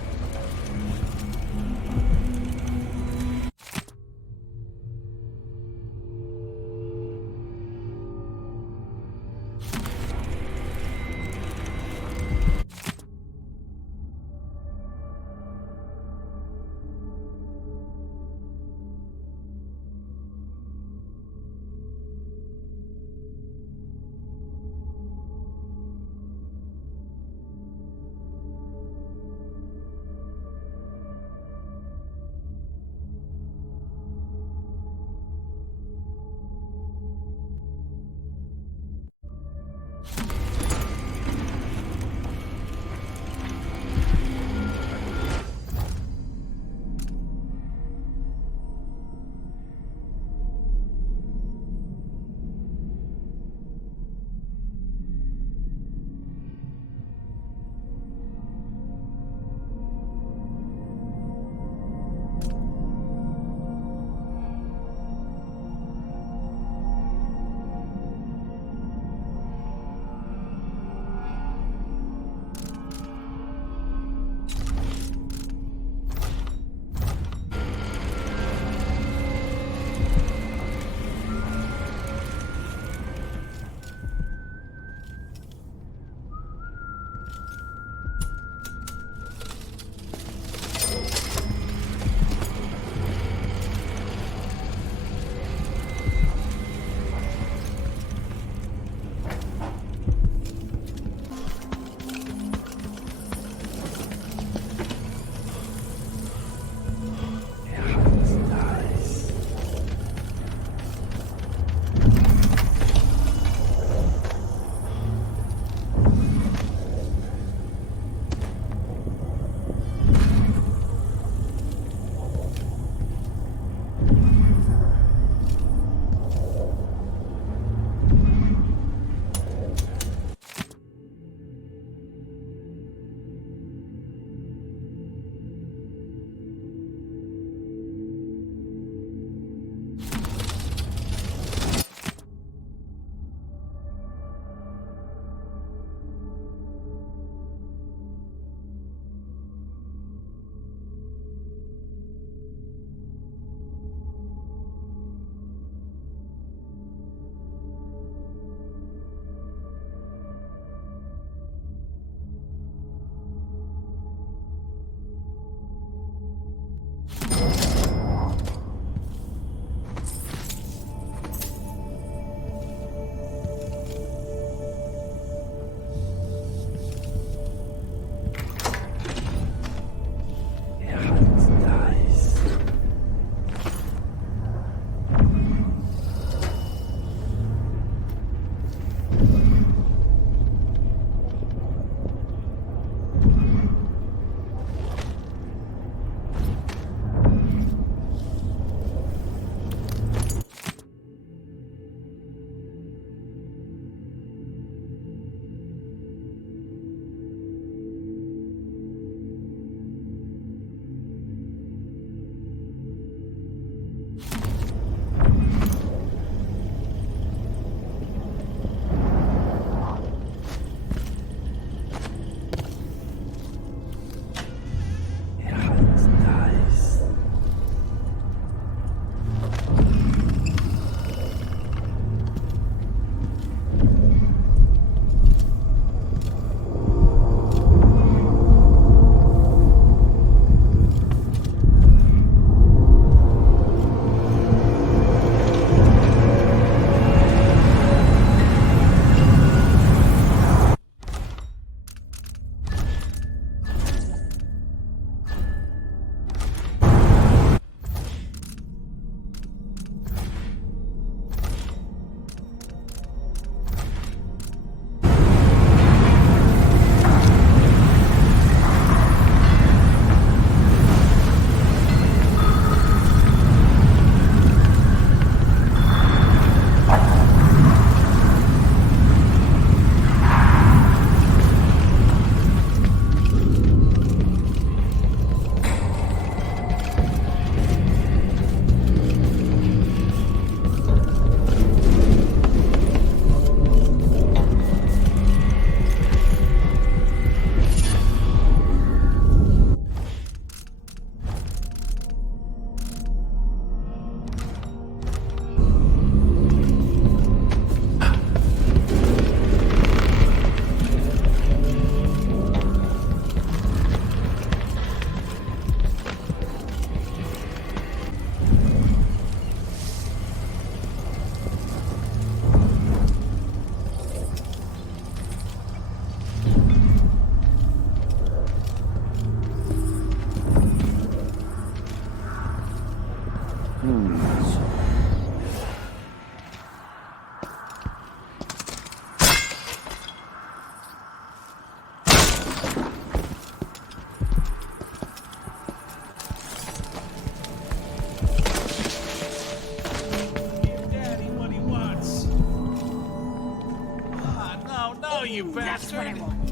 you That's what I bastard! want.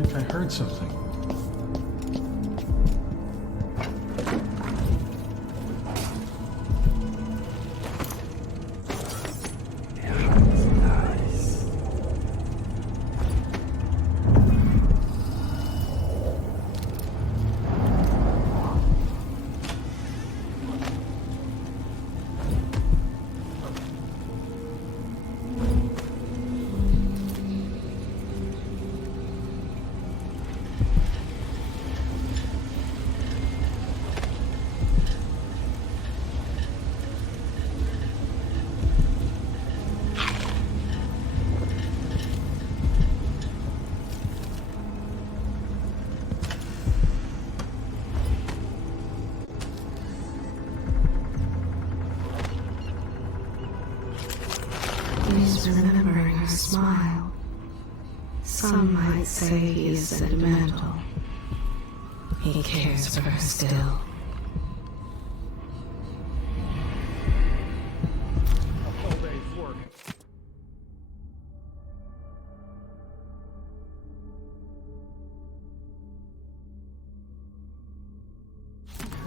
I think I heard something. He's remembering her smile. Some might say he is sentimental. He cares for her still.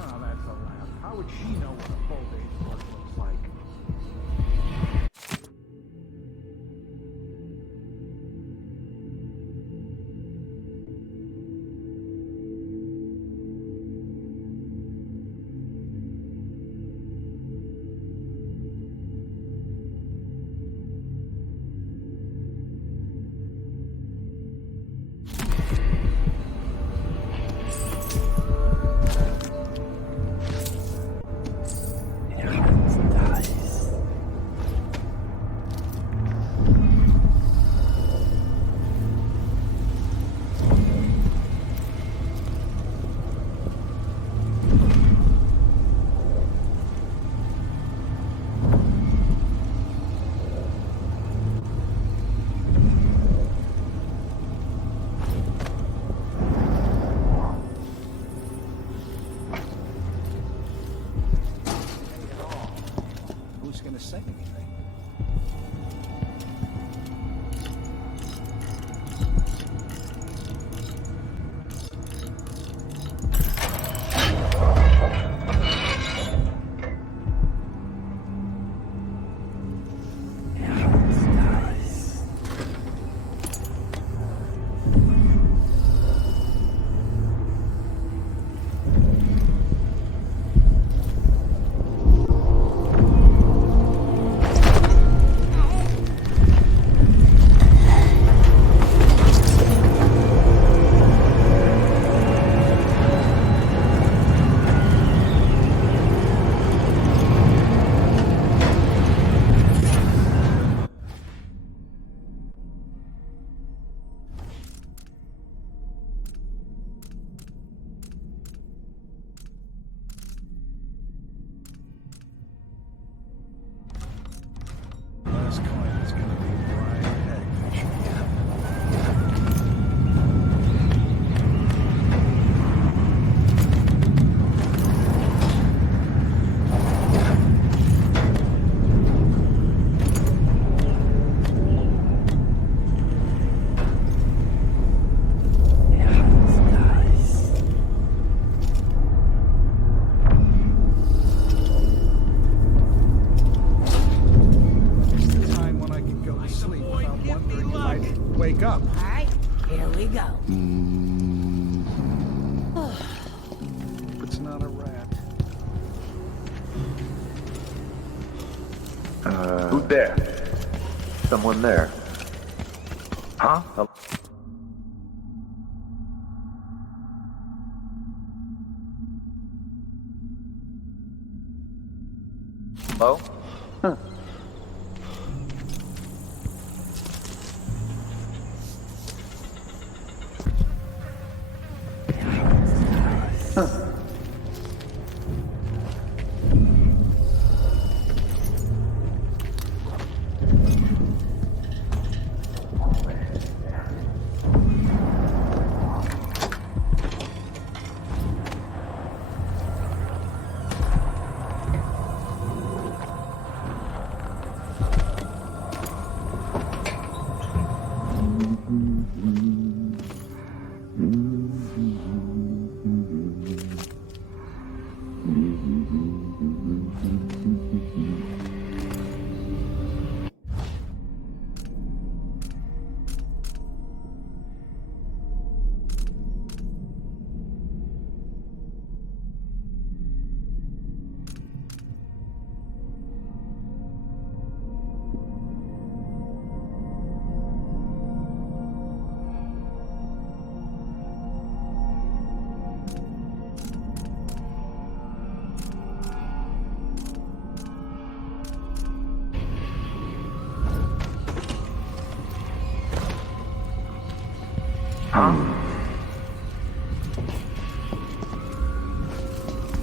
Oh, that's a laugh. How would she know what a full day's work looks like? Who's gonna say anything? Last coin is gonna be Brian Egg. Wake up. All right, here we go. It's not a rat. Who's there? Someone there? Huh? Hello? Huh.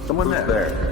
Someone there.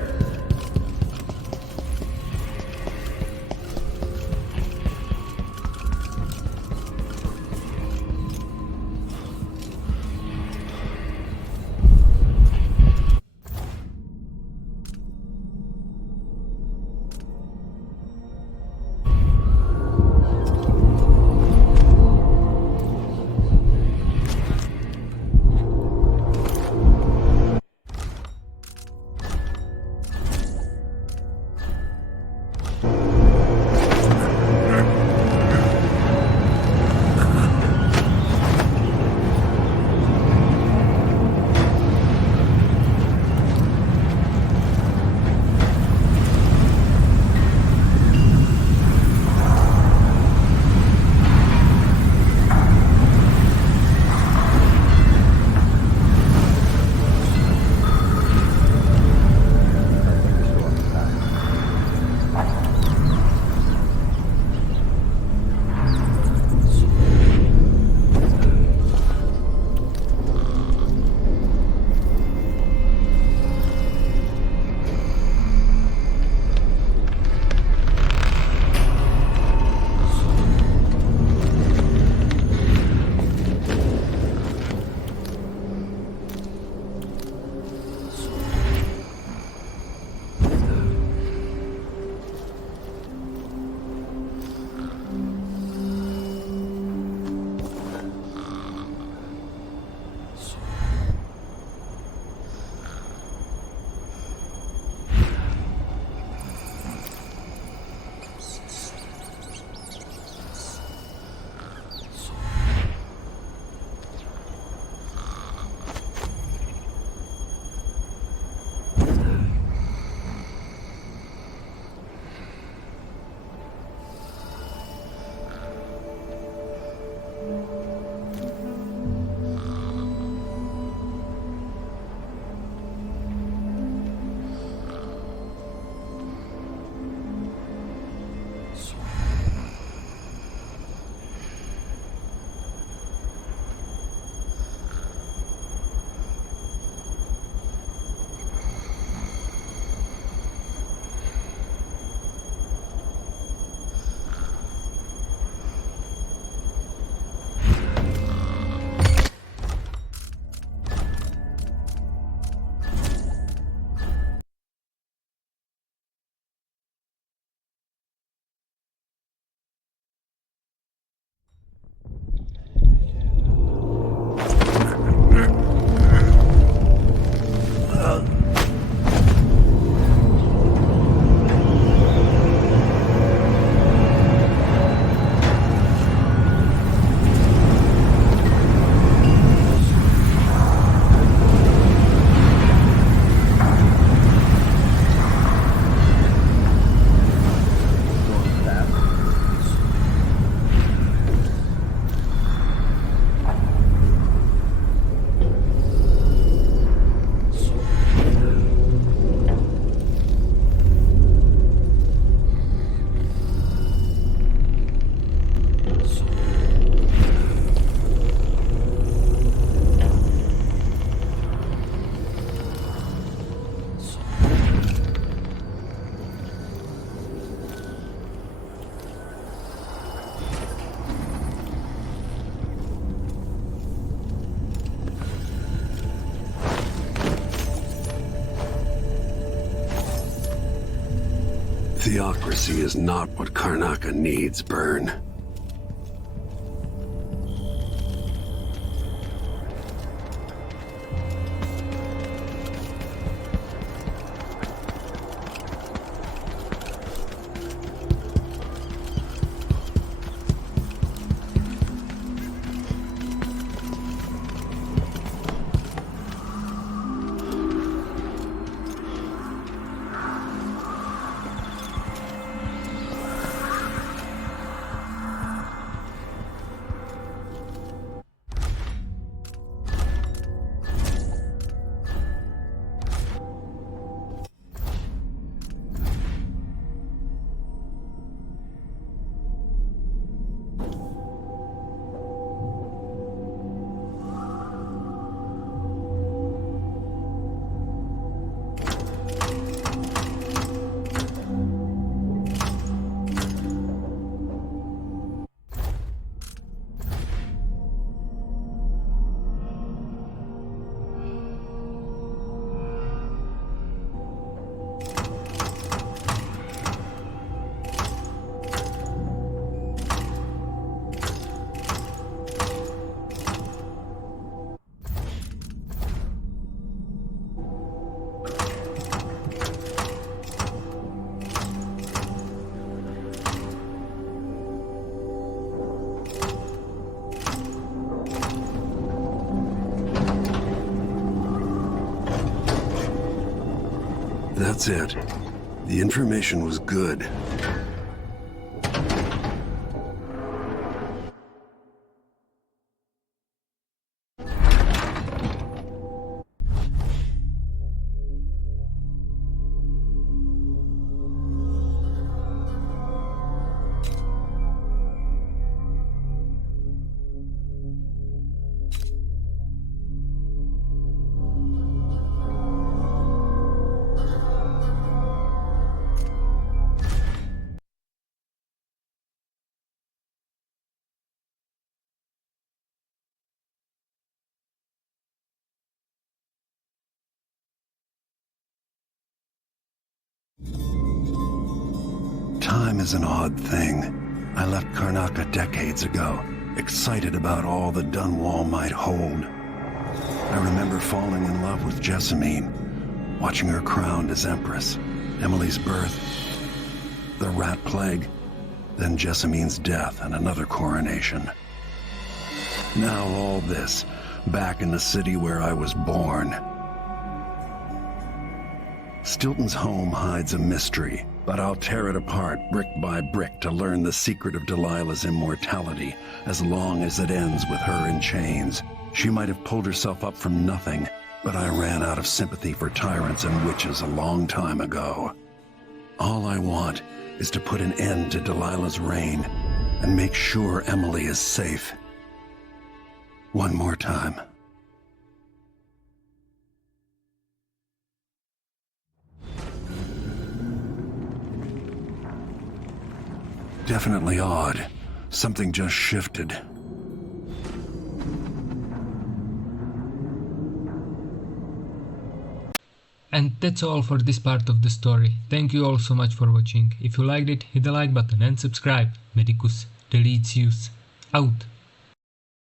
Theocracy is not what Karnaca needs, Byrne. That's it. The information was good. Time is an odd thing. I left Karnaca decades ago, excited about all the Dunwall might hold. I remember falling in love with Jessamine, watching her crowned as Empress, Emily's birth, the Rat Plague, then Jessamine's death and another coronation. Now all this, back in the city where I was born. Stilton's home hides a mystery, but I'll tear it apart brick by brick to learn the secret of Delilah's immortality, as long as it ends with her in chains. She might have pulled herself up from nothing, but I ran out of sympathy for tyrants and witches a long time ago. All I want is to put an end to Delilah's reign and make sure Emily is safe. One more time. Definitely odd. Something just shifted. And that's all for this part of the story. Thank you all so much for watching. If you liked it, hit the like button and subscribe. Medicus Delicius out.